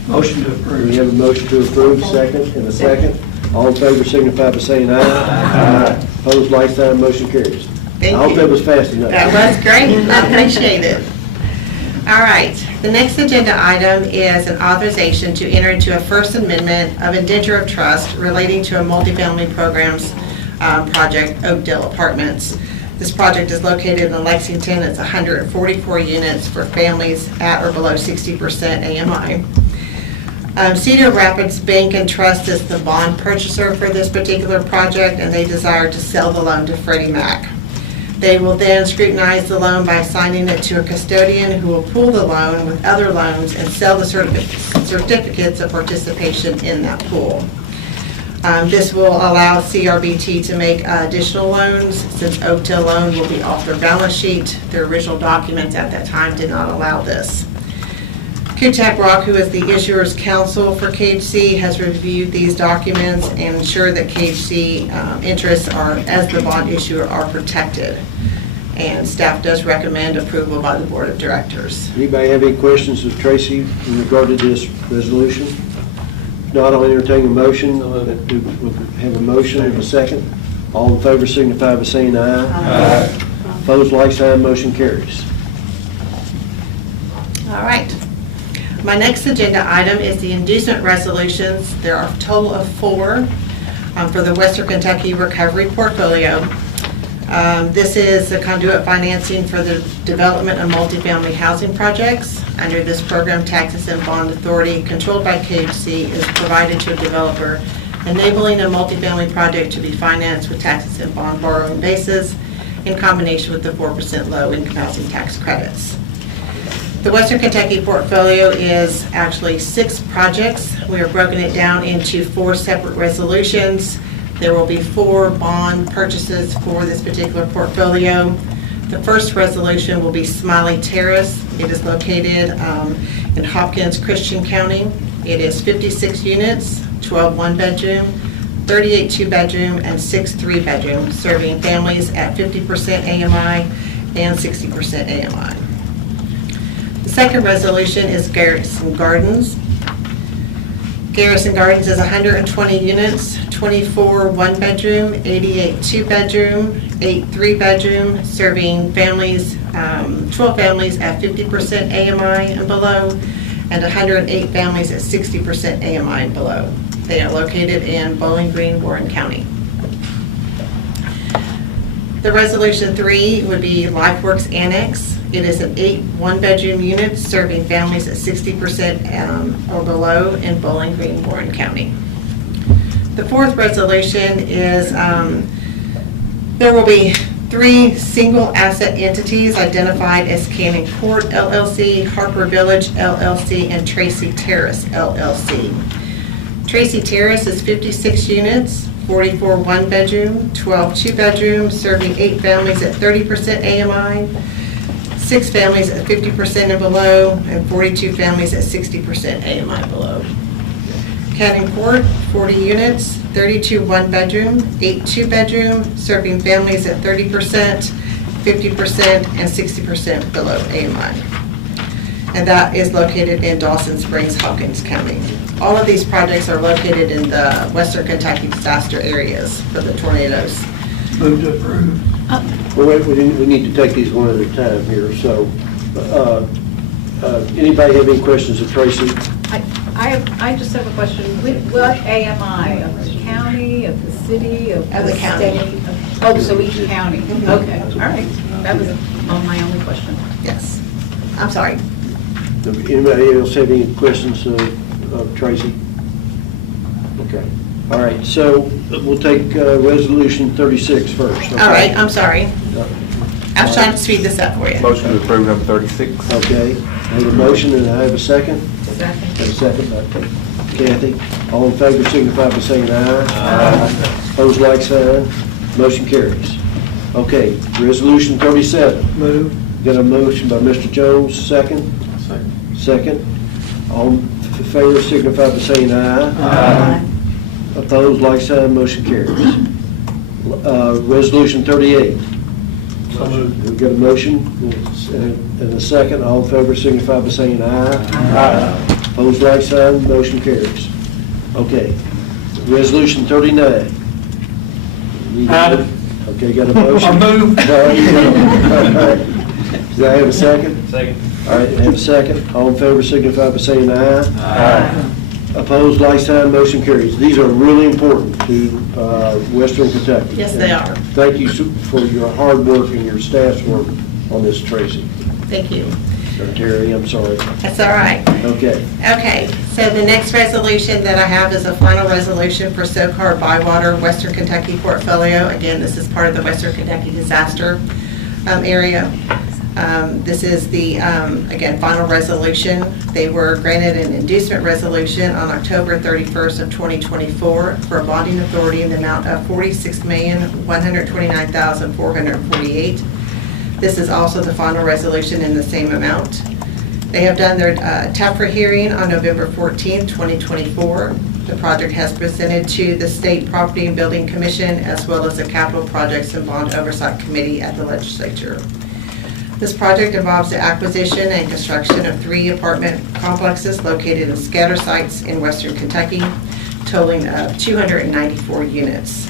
Motion to We approve. have a motion to approve, second, and a second. All in favor signify by saying aye. Aye. Opposed, like sign, motion carries. Thank I hope you. that was fast enough. That was great. I appreciate it. All right, the next agenda item is an authorization to enter into a First Amendment of Indenture of Trust relating to a multifamily programs project, Oakdale Apartments. This project is located in Lexington. It's 144 units for families at or below 60% AMI. Cedar Rapids Bank and Trust is the bond purchaser for this particular project, and they desire to sell the loan to Freddie Mac. They will then scrutinize the loan by assigning it to a custodian who will pool the loan with other loans and sell the certificates of participation in that pool. This will allow CRBT to make additional loans since Oakdale loan will be off their balance sheet. Their original documents at that time did not allow this. Kutak Rock, who is the issuer's counsel for KHC, has reviewed these documents and ensured that KHC interests are, as the bond issuer, are protected. And staff does recommend approval by the board of directors. Anybody have any questions of Tracy in regard to this resolution? If not, I'll entertain a motion. We'll have a motion and a second. All in favor signify by saying aye. Aye. Opposed, like sign, motion carries. All right. My next agenda item is the inducement resolutions. There are a total of 4 for the Western Kentucky Recovery Portfolio. This is the conduit financing for the development of multifamily housing projects. Under this program, Taxes and Bond Authority, controlled by KHC, is provided to a developer enabling a multifamily project to be financed with taxes and bond borrowing basis in combination with the 4% low-income housing tax credits. The Western Kentucky portfolio is actually 6 projects. We have broken it down into 4 separate resolutions. There will be 4 bond purchases for this particular portfolio. The first resolution will be Smiley Terrace. It is located in Hopkins, Christian County. It is 56 units, 12 one-bedroom, 38 two-bedroom, and 6 three-bedroom, serving families at 50% AMI and 60% AMI. The second resolution is Garrison Gardens. Garrison Gardens is 120 units, 24 one-bedroom, 88 two-bedroom, 8 three-bedroom, serving families, 12 families at 50% AMI and below, and 108 families at 60% AMI and below. They are located in Bowling Green, Warren County. The resolution 3 would be LifeWorks Annex. It is an 8 one-bedroom units serving families at 60% or below in Bowling Green, Warren County. The fourth resolution is there will be 3 single asset entities identified as Cannon Court LLC, Harper Village LLC, and Tracy Terrace LLC. Tracy Terrace is 56 units, 44 one-bedroom, 12 two-bedroom, serving 8 families at 30% AMI, 6 families at 50% and below, and 42 families at 60% AMI below. Cannon Court, 40 units, 32 one-bedroom, 8 two-bedroom, serving families at 30%, 50%, and 60% below AMI. And that is located in Dawson Springs, Hopkins County. All of these projects are located in the Western Kentucky disaster areas for the tornadoes. Move to approve. Well, wait, we need to take these one at a time here, so, anybody have any questions of Tracy? I just have a question. What AMI, of the county, of the city, of Of the the county. state? Oh, so each county, okay, all right. That was my only question. Yes. I'm sorry. Anybody else have any questions of Tracy? Okay. All right, so we'll take resolution 36 first. Okay? All right, I'm sorry. I was trying to speed this up for you. Motion to approve number 36. Okay, I have a motion and I have a second. Second. Have a second by Kathy. All in favor signify by saying aye. Aye. Opposed, like sign. Motion carries. Okay, resolution 37. Move. Got a motion by Mr. Jones, second? Second. All in favor signify by saying aye. Aye. Opposed, like sign, motion carries. Resolution 38. We've got a motion and a second. All in favor signify by saying aye. Aye. Opposed, like sign, motion carries. Okay. Resolution 39. Okay, got a motion? I move. Do I have a second? Second. All right, I have a second. All in favor signify by saying aye. Aye. Opposed, like sign, motion carries. These are really important to Western Kentucky. Yes, they are. Thank you for your hard work and your staff's work on this, Tracy. Thank you. Or Terry, I'm sorry. That's all right. Okay. Okay, so the next resolution that I have is a final resolution for SoCar Bywater Western Kentucky portfolio. Again, this is part of the Western Kentucky disaster area. This is the, again, final resolution. They were granted an inducement resolution on October 31st of 2024 for a bonding authority in the amount of $46,129,448. This is also the final resolution in the same amount. They have done their TAPRA hearing on November 14th, 2024. The project has presented to the State Property and Building Commission as well as the Capital Projects and Bond Oversight Committee at the legislature. This project involves the acquisition and construction of 3 apartment complexes located in scatter sites in Western Kentucky, totaling 294 units.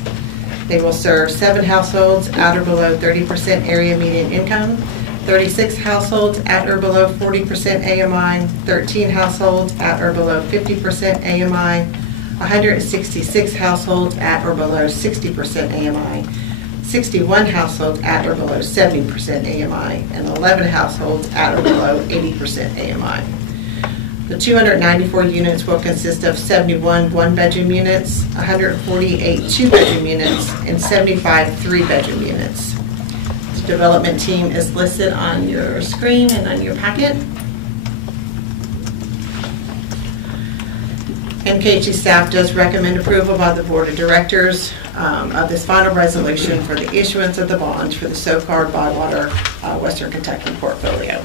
They will serve 7 households at or below 30% area median income, 36 households at or below 40% AMI, 13 households at or below 50% AMI, 166 households at or below 60% AMI, 61 households at or below 70% AMI, and 11 households at or below 80% AMI. The 294 units will consist of 71 one-bedroom units, 148 two-bedroom units, and 75 three-bedroom units. The development team is listed on your screen and on your packet. And KHC staff does recommend approval by the Board of Directors of this final resolution for the issuance of the bonds for the so-called Bywater Western Kentucky portfolio.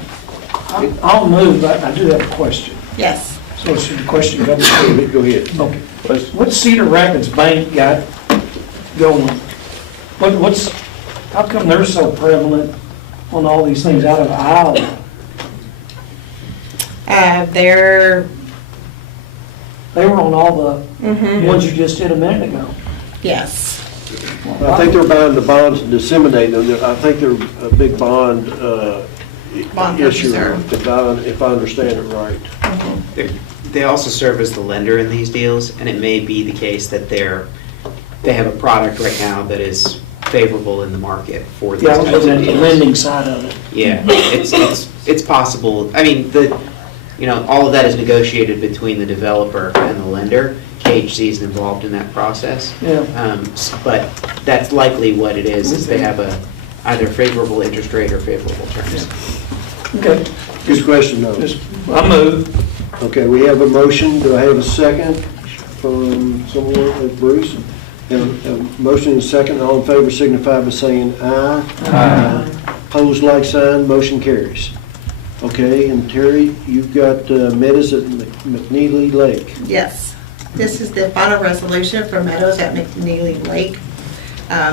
I'll move, but I do have a question. Yes. So should the question come to Go ahead. Okay. What's Cedar Rapids Bank got going? How come they're so prevalent on all these things out of Iowa? They were on all the ones you just did a minute ago. Yes. I think they're buying the bonds and disseminating them. I think they're a big bond issuer, if I understand it right. They also serve as the lender in these deals, and it may be the case that they have a product right now that is favorable in the market for these Yeah, I types was of looking at the deals. lending side of it. Yeah, it's possible. I mean, all of that is negotiated between the developer and the lender. KHC is involved in that process. Yeah. But that's likely what it is they have either favorable interest rate or favorable terms. Okay. Good question, though. I move. Okay, we have a motion. Do I have a second from someone? Bruce? And a motion and a second. All in favor signify by saying aye. Aye. Opposed, like sign. Motion carries. Okay, and Terry, you've got Meadows at McNeely Lake. Yes. This is the final resolution for Meadows at McNeely Lake.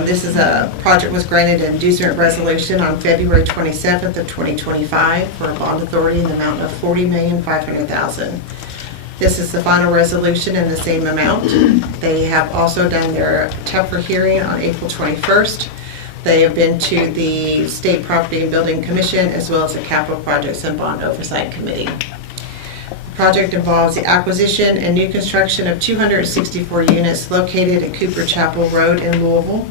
This is a project was granted an inducement resolution on February 27th of 2025 for a bond authority in the amount of $40,500,000. This is the final resolution in the same amount. They have also done their TEFRA hearing on April 21st. They have been to the State Property and Building Commission as well as the Capital Projects and Bond Oversight Committee. The project involves the acquisition and new construction of 264 units located at Cooper Chapel Road in Louisville.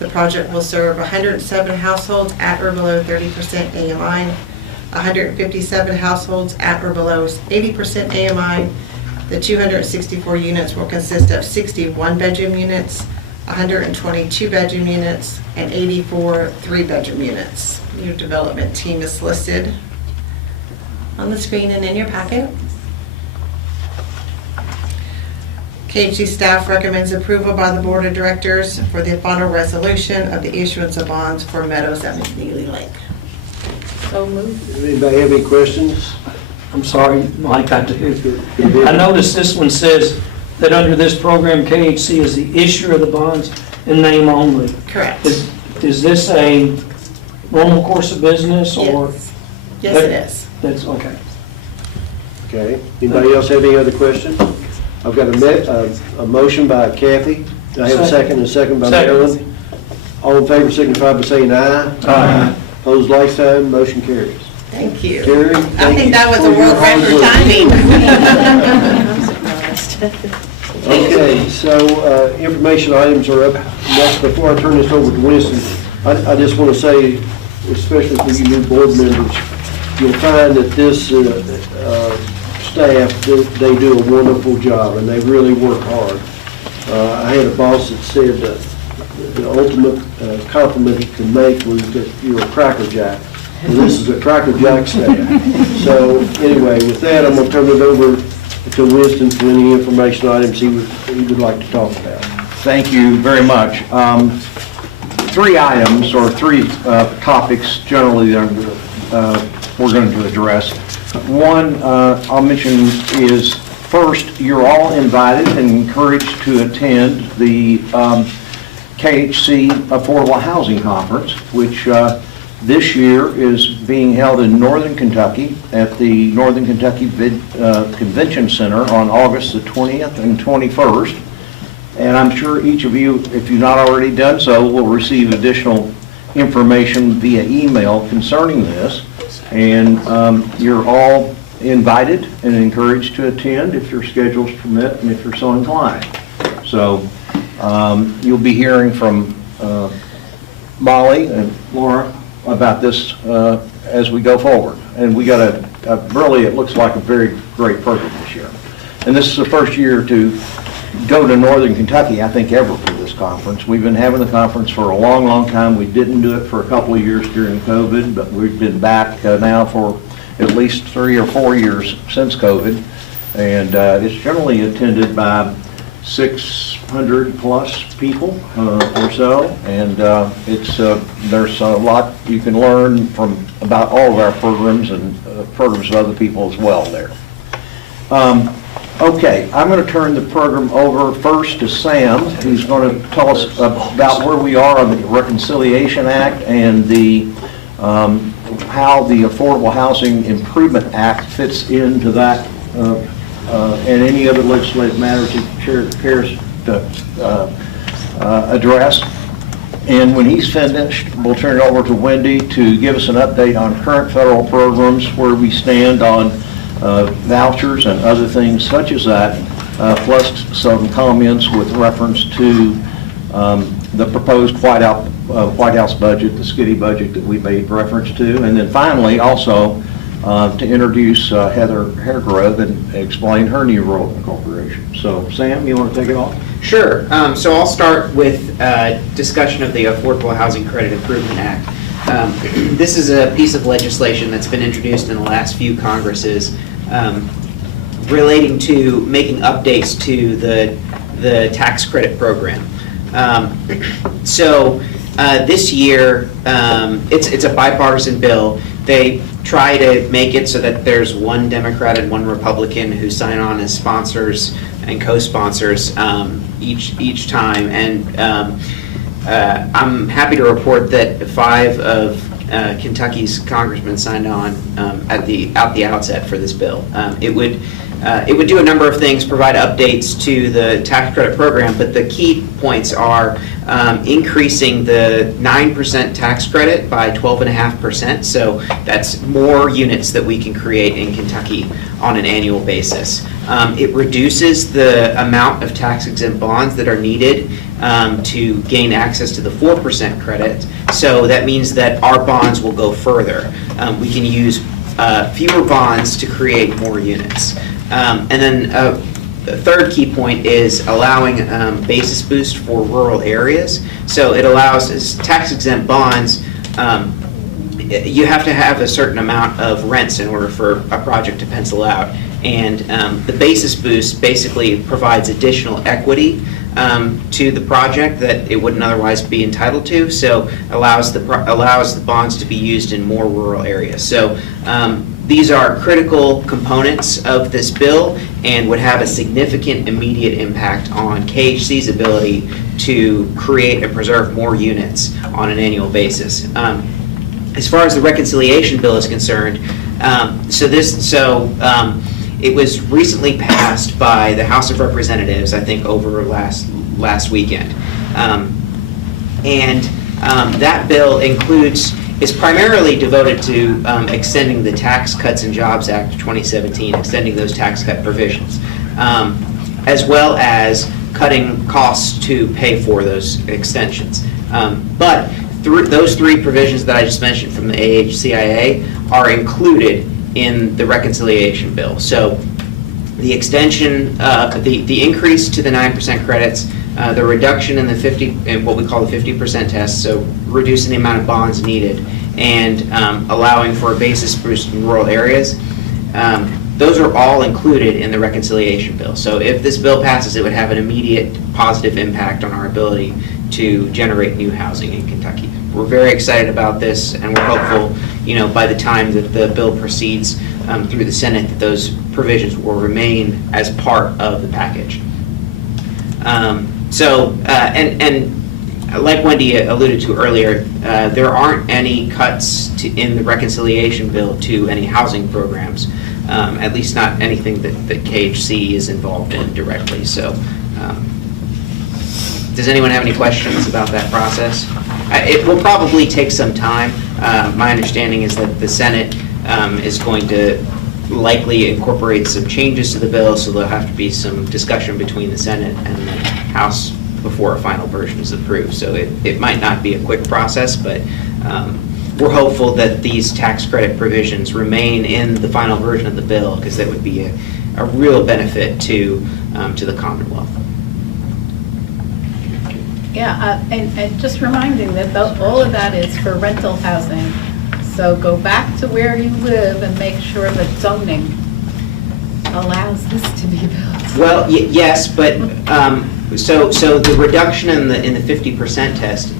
The project will serve 107 households at or below 30% AMI, 157 households at or below 80% AMI. The 264 units will consist of 61 bedroom units, 122 bedroom units, and 84 three-bedroom units. Your development team is listed on the screen and in your packet. KHC staff recommends approval by the Board of Directors for the final resolution of the issuance of bonds for Meadows at McNeely Lake. So moved. Anybody have any questions? I'm sorry, Mike, I noticed this one says that under this program, KHC is the issuer of the bonds in name only. Correct. Is this a normal course of business or? Yes. Yes, it is. That's okay. Okay. Anybody else have any other questions? I've got a motion by Kathy. Do I have a second? And a second by Marilyn. All in favor signify by saying aye. Aye. Opposed, like sign. Motion carries. Thank you. Terry, I think that was a world record timing. Okay, so information items are up next. Before I turn this over to Winston, I just want to say, especially for you new board members, you'll find that this staff, they do a wonderful job, and they really work hard. I had a boss that said the ultimate compliment he could make was that you're a crackerjack. Well, this is a crackerjack staff. So anyway, with that, I'm going to turn it over to Winston for any information items he would like to talk about. Thank you very much. Three items or three topics generally that we're going to address. One I'll mention is, first, you're all invited and encouraged to attend the KHC Affordable Housing Conference, which this year is being held in Northern Kentucky at the Northern Kentucky Convention Center on August the 20th and 21st. And I'm sure each of you, if you've not already done so, will receive additional information via email concerning this. And you're all invited and encouraged to attend if your schedules permit and if you're so inclined. So you'll be hearing from Molly and Laura about this as we go forward. And we got a really, it looks like a very great program this year. And this is the first year to go to Northern Kentucky, I think, ever for this conference. We've been having the conference for a long, long time. We didn't do it for a couple of years during COVID, but we've been back now for at least 3 or 4 years since COVID. And it's generally attended by 600 plus people or so, and there's a lot you can learn from about all of our programs and programs of other people as well there. Okay, I'm going to turn the program over first to Sam, who's going to tell us about where we are on the Reconciliation Act and the how the Affordable Housing Improvement Act fits into that, and any other legislative matters the chair cares to address. And when he's finished, we'll turn it over to Wendy to give us an update on current federal programs, where we stand on vouchers and other things such as that, plus some comments with reference to the proposed White House budget, the skinny budget that we made reference to. And then finally, also, to introduce Heather Haregrove and explain her new role in the corporation. So, Sam, you want to take it off? Sure. So I'll start with discussion of the Affordable Housing Credit Improvement Act. This is a piece of legislation that's been introduced in the last few Congresses relating to making updates to the tax credit program. This year, it's a bipartisan bill. They try to make it so that there's one Democrat and one Republican who sign on as sponsors and co-sponsors each time. And I'm happy to report that 5 of Kentucky's congressmen signed on at the outset for this bill. It would do a number of things, provide updates to the tax credit program, but the key points are increasing the 9% tax credit by 12.5%, so that's more units that we can create in Kentucky on an annual basis. It reduces the amount of tax-exempt bonds that are needed to gain access to the 4% credit, so that means that our bonds will go further. We can use fewer bonds to create more units. And then the third key point is allowing basis boost for rural areas. So it allows, as tax-exempt bonds, you have to have a certain amount of rents in order for a project to pencil out. And the basis boost basically provides additional equity to the project that it wouldn't otherwise be entitled to, so allows the bonds to be used in more rural areas. So these are critical components of this bill and would have a significant immediate impact on KHC's ability to create and preserve more units on an annual basis. As far as the reconciliation bill is concerned, it was recently passed by the House of Representatives, I think over last weekend. That bill is primarily devoted to extending the Tax Cuts and Jobs Act of 2017, extending those tax cut provisions, as well as cutting costs to pay for those extensions. But those 3 provisions that I just mentioned from the AHCIA are included in the reconciliation bill. So the extension, the increase to the 9% credits, the reduction in what we call the 50% test, so reducing the amount of bonds needed, and allowing for a basis boost in rural areas. Those are all included in the reconciliation bill. So if this bill passes, it would have an immediate positive impact on our ability to generate new housing in Kentucky. We're very excited about this, and we're hopeful, by the time that the bill proceeds through the Senate, that those provisions will remain as part of the package. Like Wendy alluded to earlier, there aren't any cuts in the reconciliation bill to any housing programs, at least not anything that KHC is involved in directly. So, does anyone have any questions about that process? It will probably take some time. My understanding is that the Senate is going to likely incorporate some changes to the bill, so there'll have to be some discussion between the Senate and the House before a final version is approved. So it might not be a quick process, but we're hopeful that these tax credit provisions remain in the final version of the bill, because that would be a real benefit to the Commonwealth. Yeah, and just reminding that all of that is for rental housing. So go back to where you live and make sure that zoning allows this to be built. Well, yes, but, so the reduction in the 50% test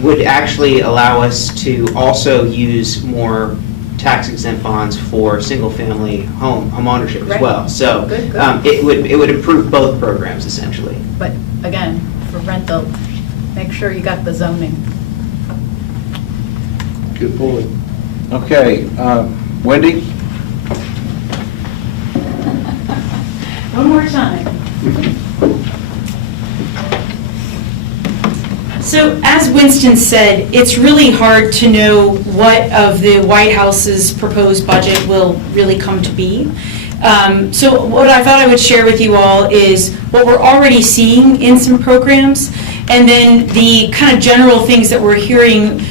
would actually allow us to also use more tax exempt bonds for single-family home ownership as Right. well. So Good, good. it would improve both programs essentially. But again, for rental, make sure you got the zoning. Good point. Okay, Wendy? One more time. So as Winston said, it's really hard to know what of the White House's proposed budget will really come to be. So what I thought I would share with you all is what we're already seeing in some programs, and then the kind of general things that we're hearing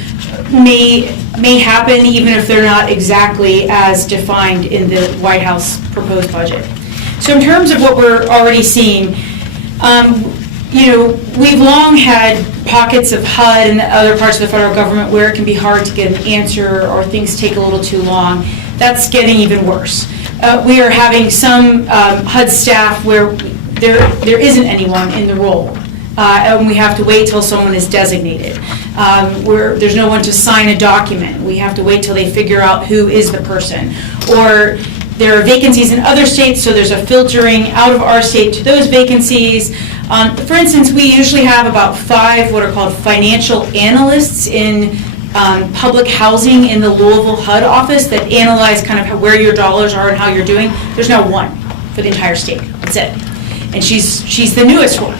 may happen even if they're not exactly as defined in the White House proposed budget. So in terms of what we're already seeing, we've long had pockets of HUD and other parts of the federal government where it can be hard to get an answer or things take a little too long. That's getting even worse. We are having some HUD staff where there isn't anyone in the role. And we have to wait till someone is designated. Where there's no one to sign a document. We have to wait till they figure out who is the person. Or there are vacancies in other states, so there's a filtering out of our state to those vacancies. For instance, we usually have about 5 what are called financial analysts in public housing in the Louisville HUD office that analyze kind of where your dollars are and how you're doing. There's now 1 for the entire state. That's it. And she's the newest one.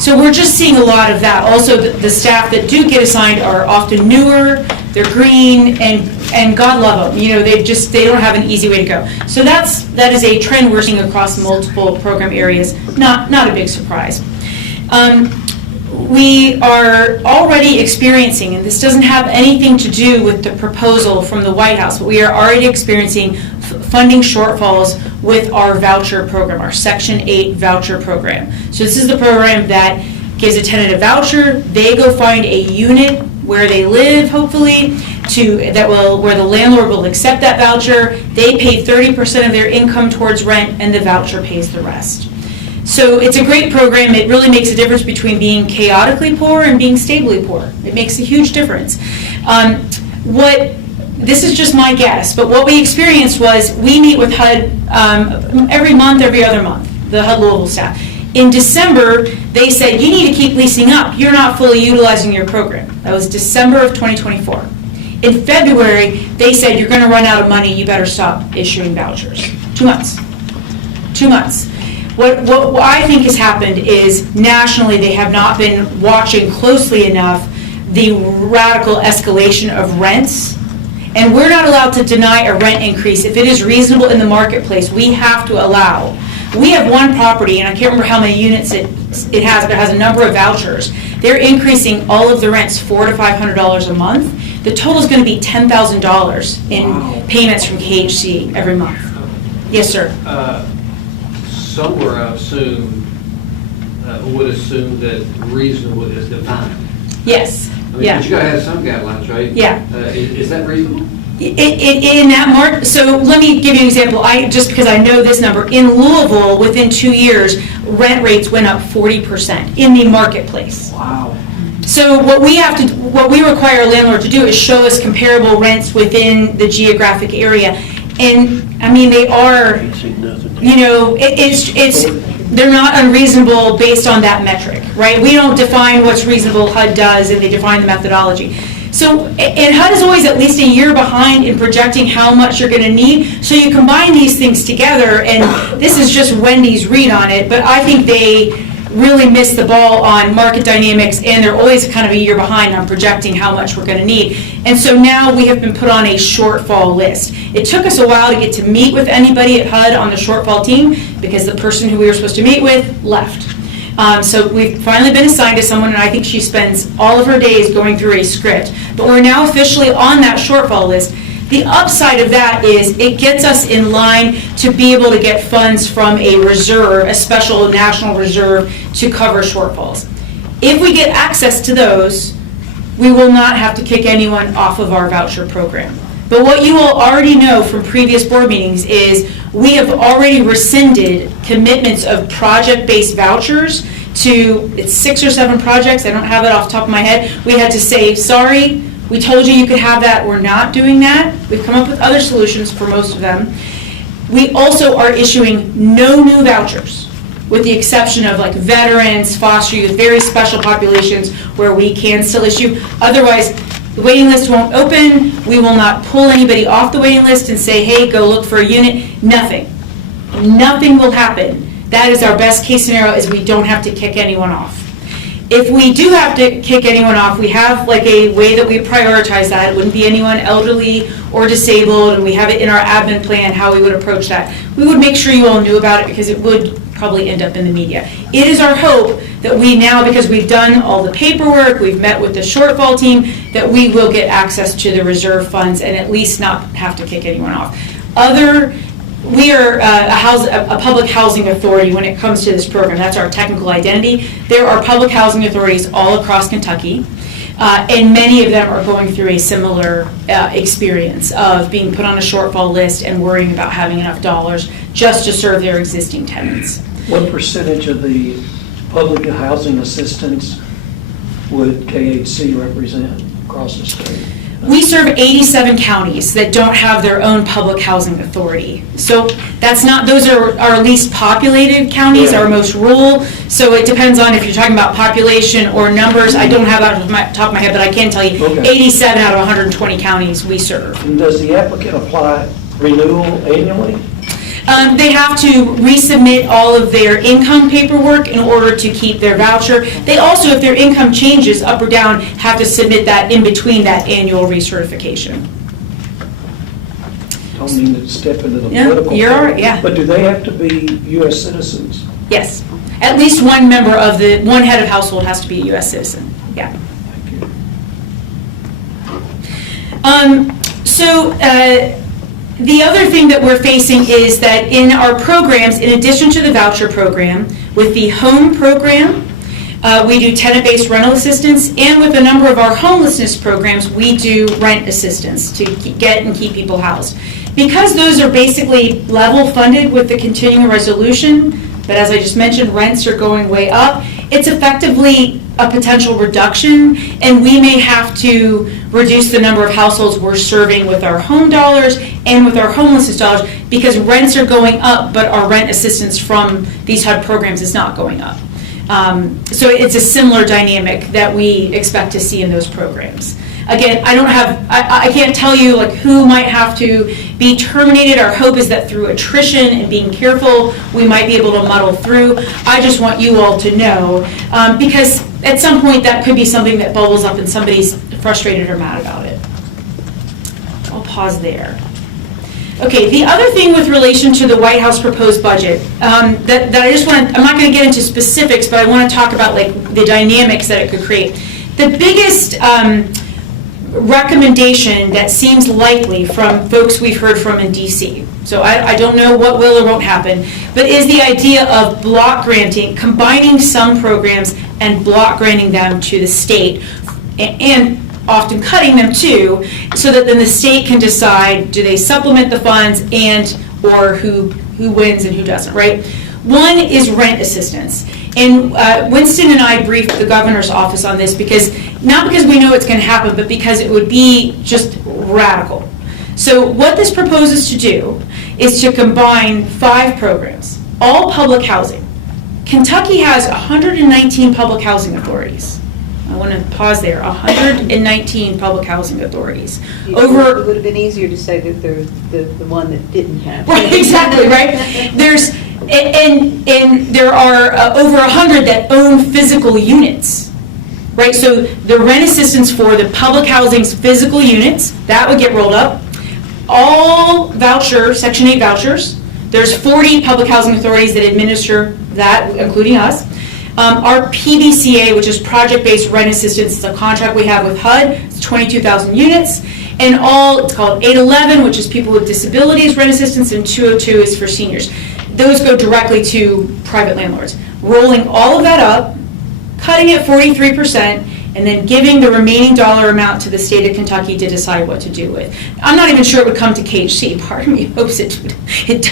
So we're just seeing a lot of that. Also, the staff that do get assigned are often newer, they're green, and God love them. They don't have an easy way to go. So that is a trend we're seeing across multiple program areas. Not a big surprise. We are already experiencing, and this doesn't have anything to do with the proposal from the White House, but we are already experiencing funding shortfalls with our voucher program, our Section 8 voucher program. So this is the program that gives a tenant a voucher. They go find a unit where they live, hopefully, where the landlord will accept that voucher. They pay 30% of their income towards rent, and the voucher pays the rest. So it's a great program. It really makes a difference between being chaotically poor and being stably poor. It makes a huge difference. This is just my guess, but what we experienced was we meet with HUD every month, every other month, the HUD Louisville staff. In December, they said, you need to keep leasing up. You're not fully utilizing your program. That was December of 2024. In February, they said, you're going to run out of money. You better stop issuing vouchers. 2 months. 2 months. What I think has happened is nationally they have not been watching closely enough the radical escalation of rents. And we're not allowed to deny a rent increase if it is reasonable in the marketplace. We have to allow. We have one property, and I can't remember how many units it has, but it has a number of vouchers. They're increasing all of the rents $400 to $500 a month. The total is going to be $10,000 in payments from KHC every month. Yes, sir. Somewhere I would assume that reasonable is defined. Yes. But you gotta have some guidelines, right? Yeah. Is that reasonable? In that mark, so let me give you an example. Just because I know this number, in Louisville, within 2 years, rent rates went up 40% in the marketplace. Wow. So what we require a landlord to do is show us comparable rents within the geographic area. And I mean, they are, they're not unreasonable based on that metric, right? We don't define what's reasonable, HUD does, and they define the methodology. So, and HUD is always at least a year behind in projecting how much you're going to need. So you combine these things together, and this is just Wendy's read on it, but I think they really missed the ball on market dynamics, and they're always kind of a year behind on projecting how much we're going to need. And so now we have been put on a shortfall list. It took us a while to get to meet with anybody at HUD on the shortfall team because the person who we were supposed to meet with left. So we've finally been assigned to someone, and I think she spends all of her days going through a script. But we're now officially on that shortfall list. The upside of that is it gets us in line to be able to get funds from a reserve, a special national reserve, to cover shortfalls. If we get access to those, we will not have to kick anyone off of our voucher program. But what you all already know from previous board meetings is we have already rescinded commitments of project-based vouchers to, it's 6 or 7 projects, I don't have it off the top of my head. We had to say, sorry, we told you you could have that, we're not doing that. We've come up with other solutions for most of them. We also are issuing no new vouchers, with the exception of like veterans, foster youth, very special populations where we can still issue. Otherwise, the waiting list won't open, we will not pull anybody off the waiting list and say, hey, go look for a unit, nothing. Nothing will happen. That is our best case scenario, is we don't have to kick anyone off. If we do have to kick anyone off, we have like a way that we prioritize that. It wouldn't be anyone elderly or disabled, and we have it in our admin plan how we would approach that. We would make sure you all knew about it because it would probably end up in the media. It is our hope that we now, because we've done all the paperwork, we've met with the shortfall team, that we will get access to the reserve funds and at least not have to kick anyone off. We are a public housing authority when it comes to this program. That's our technical identity. There are public housing authorities all across Kentucky, and many of them are going through a similar experience of being put on a shortfall list and worrying about having enough dollars just to serve their existing tenants. What percentage of the public housing assistance would KHC represent across the state? We serve 87 counties that don't have their own public housing authority. So that's not, those are our least populated counties, our most rural. So it depends on if you're talking about population or numbers. I don't have that off the top of my head, but I can tell you 87 out of 120 counties we serve. And does the applicant apply renewal annually? They have to resubmit all of their income paperwork in order to keep their voucher. They also, if their income changes up or down, have to submit that in between that annual recertification. Don't mean to step into the political. You're all right, yeah. But do they have to be U.S. citizens? Yes. At least one member of one head of household has to be a U.S. citizen. Yeah. The other thing that we're facing is that in our programs, in addition to the voucher program, with the home program, we do tenant-based rental assistance, and with a number of our homelessness programs, we do rent assistance to get and keep people housed. Because those are basically level funded with the continuing resolution, but as I just mentioned, rents are going way up, it's effectively a potential reduction, and we may have to reduce the number of households we're serving with our home dollars and with our homelessness dollars, because rents are going up, but our rent assistance from these HUD programs is not going up. So it's a similar dynamic that we expect to see in those programs. Again, I can't tell you like who might have to be terminated. Our hope is that through attrition and being careful, we might be able to muddle through. I just want you all to know, because at some point that could be something that bubbles up and somebody's frustrated or mad about it. I'll pause there. Okay, the other thing with relation to the White House proposed budget, that I just want to, I'm not going to get into specifics, but I want to talk about like the dynamics that it could create. The biggest recommendation that seems likely from folks we've heard from in DC, so I don't know what will or won't happen, but is the idea of block granting, combining some programs and block granting them to the state, and often cutting them too, so that then the state can decide, do they supplement the funds and or who wins and who doesn't, right? One is rent assistance. And Winston and I briefed the governor's office on this not because we know it's going to happen, but because it would be just radical. So what this proposes to do is to combine 5 programs, all public housing. Kentucky has 119 public housing authorities. I want to pause there, 119 public housing authories. It would have been easier to say that they're the one that didn't have. Right, exactly, right? There are over 100 that own physical units, right? So the rent assistance for the public housing's physical units, that would get rolled up. All Section 8 vouchers, there's 40 public housing authorities that administer that, including us. Our PBCA, which is Project-Based Rent Assistance, is a contract we have with HUD. It's 22,000 units. And it's called 811, which is people with disabilities rent assistance, and 202 is for seniors. Those go directly to private landlords. Rolling all of that up, cutting it 43%, and then giving the remaining dollar amount to the state of Kentucky to decide what to do with. I'm not even sure it would come to KHC. Part of me hopes it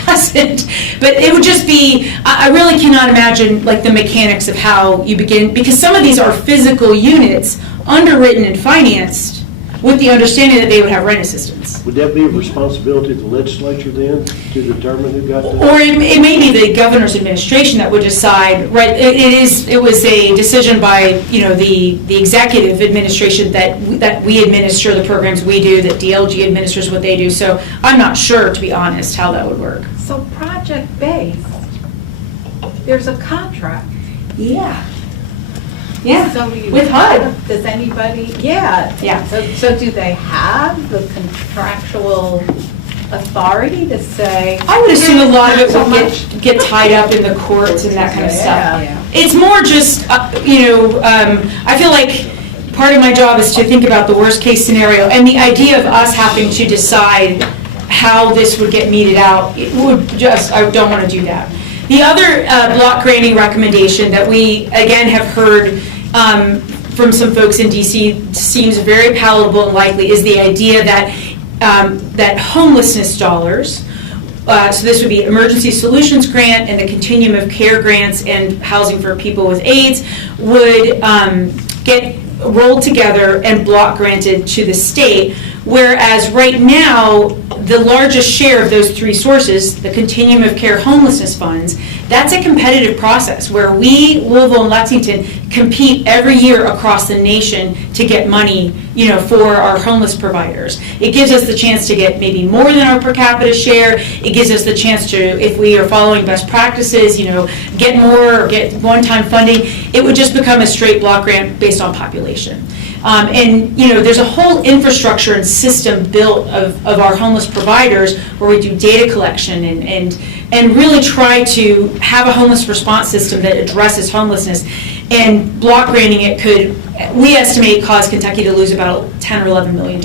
doesn't. But it would just be, I really cannot imagine like the mechanics of how you begin, because some of these are physical units underwritten and financed with the understanding that they would have rent assistance. Would that be a responsibility of the legislature then to determine who got that? Or it may be the governor's administration that would decide, right? It was a decision by, the executive administration that we administer the programs we do, that DLG administers what they do. So I'm not sure, to be honest, how that would work. So project-based, there's a contract. Yeah. Yeah, So you with HUD. Does anybody, yeah. Yeah. So do they have the contractual authority to say? I would assume a lot of it So would much. get tied up in the courts and that kind of stuff. Yeah. It's more just, I feel like part of my job is to think about the worst case scenario, and the idea of us having to decide how this would get meted out, it would just, I don't want to do that. The other block granting recommendation that we, again, have heard from some folks in DC seems very palatable and likely is the idea that that homelessness dollars, so this would be Emergency Solutions Grant and the Continuum of Care grants and housing for people with AIDS, would get rolled together and block granted to the state, whereas right now, the largest share of those three sources, the Continuum of Care homelessness funds, that's a competitive process where we, Louisville and Lexington, compete every year across the nation to get money, for our homeless providers. It gives us the chance to get maybe more than our per capita share. It gives us the chance to, if we are following best practices, get more or get one-time funding. It would just become a straight block grant based on population. There's a whole infrastructure and system built of our homeless providers where we do data collection and really try to have a homeless response system that addresses homelessness. And block granting it could, we estimate, cause Kentucky to lose about $10 or $11 million,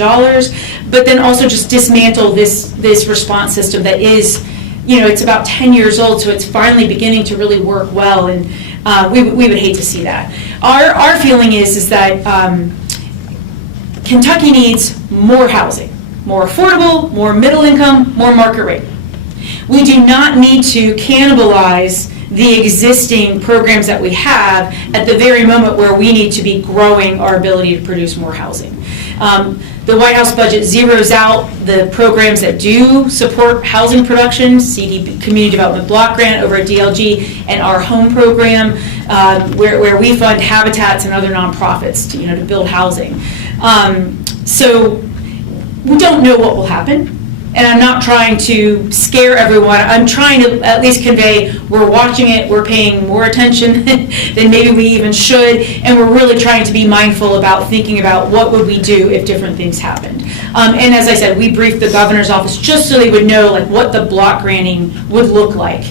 but then also just dismantle this response system that is, it's about 10 years old, so it's finally beginning to really work well, and we would hate to see that. Our feeling is that Kentucky needs more housing, more affordable, more middle income, more market rate. We do not need to cannibalize the existing programs that we have at the very moment where we need to be growing our ability to produce more housing. The White House budget zeroes out the programs that do support housing production, CDB, Community Development Block Grant over at DLG, and our home program, where we fund habitats and other nonprofits to build housing. So we don't know what will happen. And I'm not trying to scare everyone. I'm trying to at least convey we're watching it, we're paying more attention than maybe we even should, and we're really trying to be mindful about thinking about what would we do if different things happened. And as I said, we briefed the governor's office just so they would know what the block granting would look like.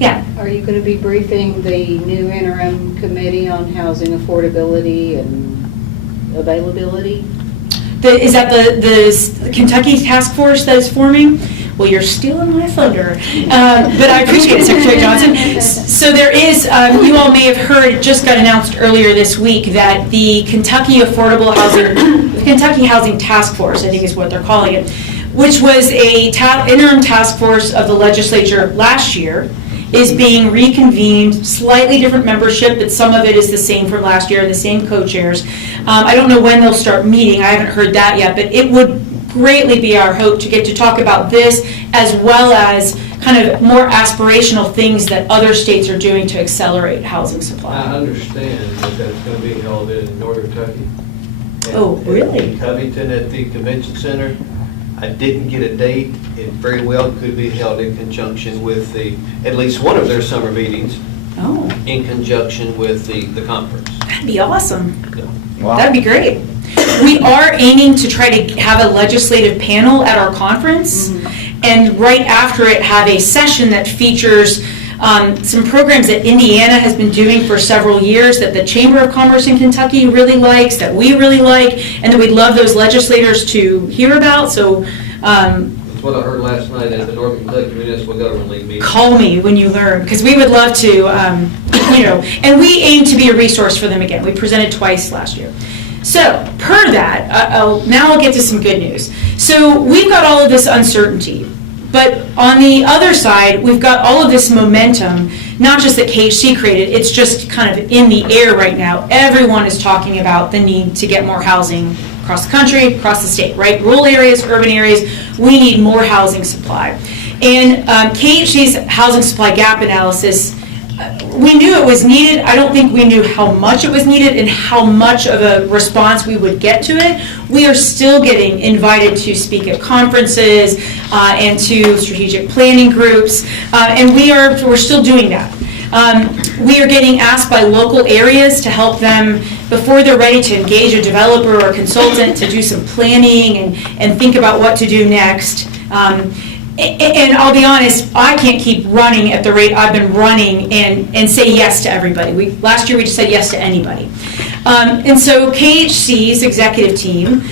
Yeah. Are you going to be briefing the new interim committee on housing affordability and availability? Is that the Kentucky task force that is forming? Well, you're stealing my thunder, but I appreciate it, Secretary Johnson. So there is, you all may have heard, it just got announced earlier this week that the Kentucky Affordable Housing, Kentucky Housing Task Force, I think is what they're calling it, which was a interim task force of the legislature last year, is being reconvened, slightly different membership, but some of it is the same from last year, the same co-chairs. I don't know when they'll start meeting, I haven't heard that yet, but it would greatly be our hope to get to talk about this as well as kind of more aspirational things that other states are doing to accelerate housing supply. I understand that that's going to be held in Northern Kentucky. Oh, really? In Covington at the Convention Center. I didn't get a date. It very well could be held in conjunction with at least one of their summer meetings. Oh. In conjunction with the conference. That'd be awesome. Yeah. Wow. That'd be great. We are aiming to try to have a legislative panel at our conference, and right after it have a session that features some programs that Indiana has been doing for several years that the Chamber of Commerce in Kentucky really likes, that we really like, and that we'd love those legislators to hear about. So That's what I heard last night at the Northern Kentucky Municipal Government League meeting. call me when you learn, because we would love to, and we aim to be a resource for them again. We presented twice last year. So, per that, now I'll get to some good news. So, we've got all of this uncertainty, but on the other side, we've got all of this momentum, not just that KHC created, it's just kind of in the air right now. Everyone is talking about the need to get more housing across the country, across the state, right? Rural areas, urban areas, we need more housing supply. And KHC's housing supply gap analysis, we knew it was needed. I don't think we knew how much it was needed and how much of a response we would get to it. We are still getting invited to speak at conferences and to strategic planning groups, and we're still doing that. We are getting asked by local areas to help them before they're ready to engage a developer or consultant to do some planning and think about what to do next. And I'll be honest, I can't keep running at the rate I've been running and say yes to everybody. Last year we just said yes to anybody. And so KHC's executive team,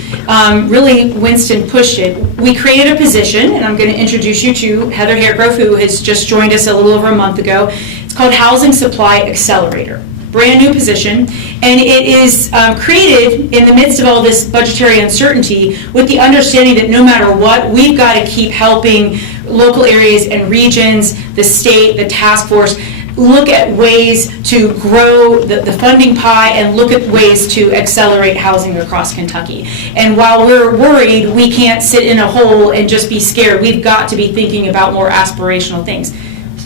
really Winston pushed it. We created a position, and I'm going to introduce you to Heather Haregrove, who has just joined us a little over a month ago. It's called Housing Supply Accelerator. Brand new position, and it is created in the midst of all this budgetary uncertainty with the understanding that no matter what, we've got to keep helping local areas and regions, the state, the task force, look at ways to grow the funding pie and look at ways to accelerate housing across Kentucky. And while we're worried, we can't sit in a hole and just be scared. We've got to be thinking about more aspirational things.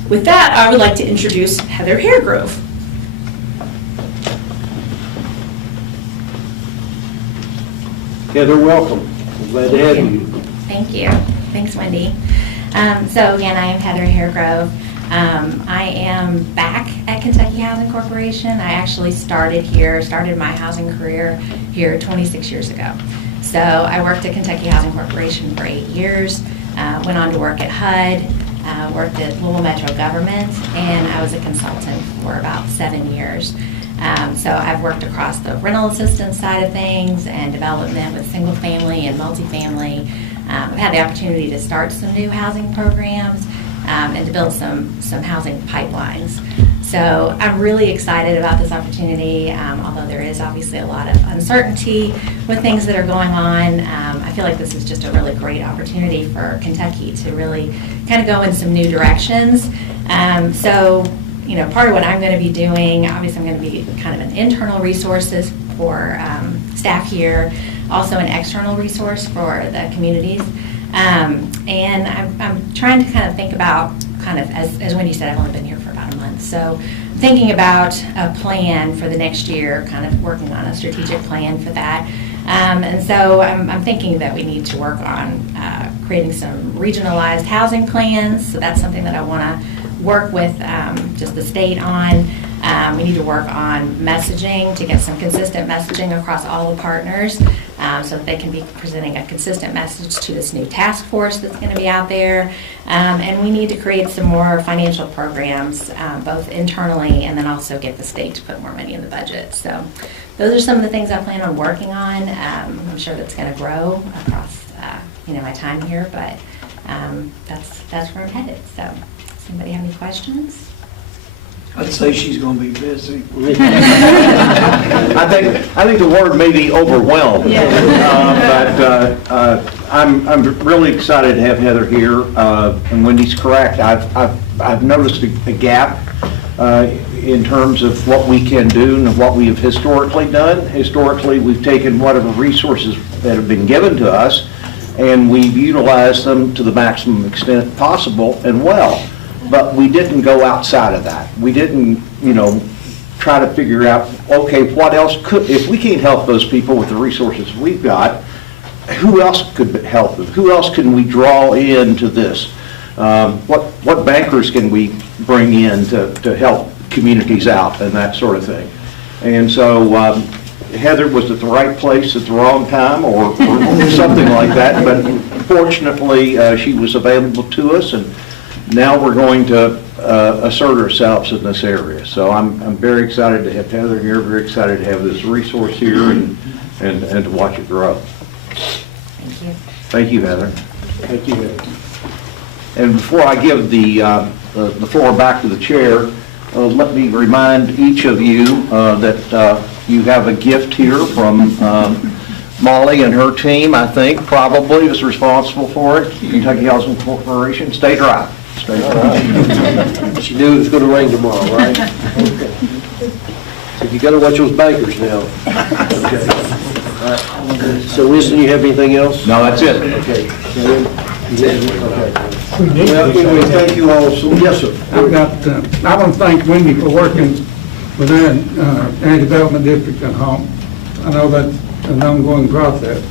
With that, I would like to introduce Heather Haregrove. Heather, welcome. I'm glad to have you. Thank you. Thanks, Wendy. So again, I am Heather Haregrove. I am back at Kentucky Housing Corporation. I actually started my housing career here 26 years ago. So I worked at Kentucky Housing Corporation for 8 years, went on to work at HUD, worked at Louisville Metro Government, and I was a consultant for about 7 years. So I've worked across the rental assistance side of things and development with single family and multifamily. I've had the opportunity to start some new housing programs and to build some housing pipelines. So I'm really excited about this opportunity, although there is obviously a lot of uncertainty with things that are going on. I feel like this is just a really great opportunity for Kentucky to really kind of go in some new directions. Part of what I'm going to be doing, obviously I'm going to be kind of an internal resources for staff here, also an external resource for the communities. And I'm trying to kind of think about, as Wendy said, I've only been here for about a month. So thinking about a plan for the next year, kind of working on a strategic plan for that. And so I'm thinking that we need to work on creating some regionalized housing plans. So that's something that I want to work with just the state on. We need to work on messaging to get some consistent messaging across all the partners so that they can be presenting a consistent message to this new task force that's going to be out there. And we need to create some more financial programs, both internally and then also get the state to put more money in the budget. So those are some of the things I plan on working on. I'm sure that's going to grow across my time here, but that's where I'm headed. So does anybody have any questions? I'd say she's going to be busy. I think the word may be overwhelmed, but I'm really excited to have Heather here. And Wendy's correct. I've noticed a gap in terms of what we can do and what we have historically done. Historically, we've taken whatever resources that have been given to us, and we've utilized them to the maximum extent possible and well. But we didn't go outside of that. We didn't, try to figure out, okay, what else if we can't help those people with the resources we've got, who else could help them? Who else can we draw into this? What bankers can we bring in to help communities out and that sort of thing? And so Heather was at the right place at the wrong time or something like that, but fortunately she was available to us, and now we're going to assert ourselves in this area. So I'm very excited to have Heather here, very excited to have this resource here and to watch it grow. Thank you. Thank you, Heather. Thank you. And before I give the floor back to the chair, let me remind each of you that you have a gift here from Molly and her team, I think, probably is responsible for it. Kentucky Housing Corporation. Stay dry. Stay dry. She knew it was going to rain tomorrow, right? Okay. So you got to watch those bankers now. Okay. All right. So Winston, you have anything else? No, that's it. Okay. Well, anyway, thank you all. So, yes, sir. I want to thank Wendy for working with our area development district at home. I know that's an ongoing process.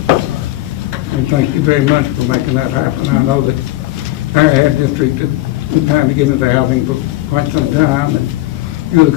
And thank you very much for making that happen. I know that our area district has been trying to get into housing for quite some time, and you're the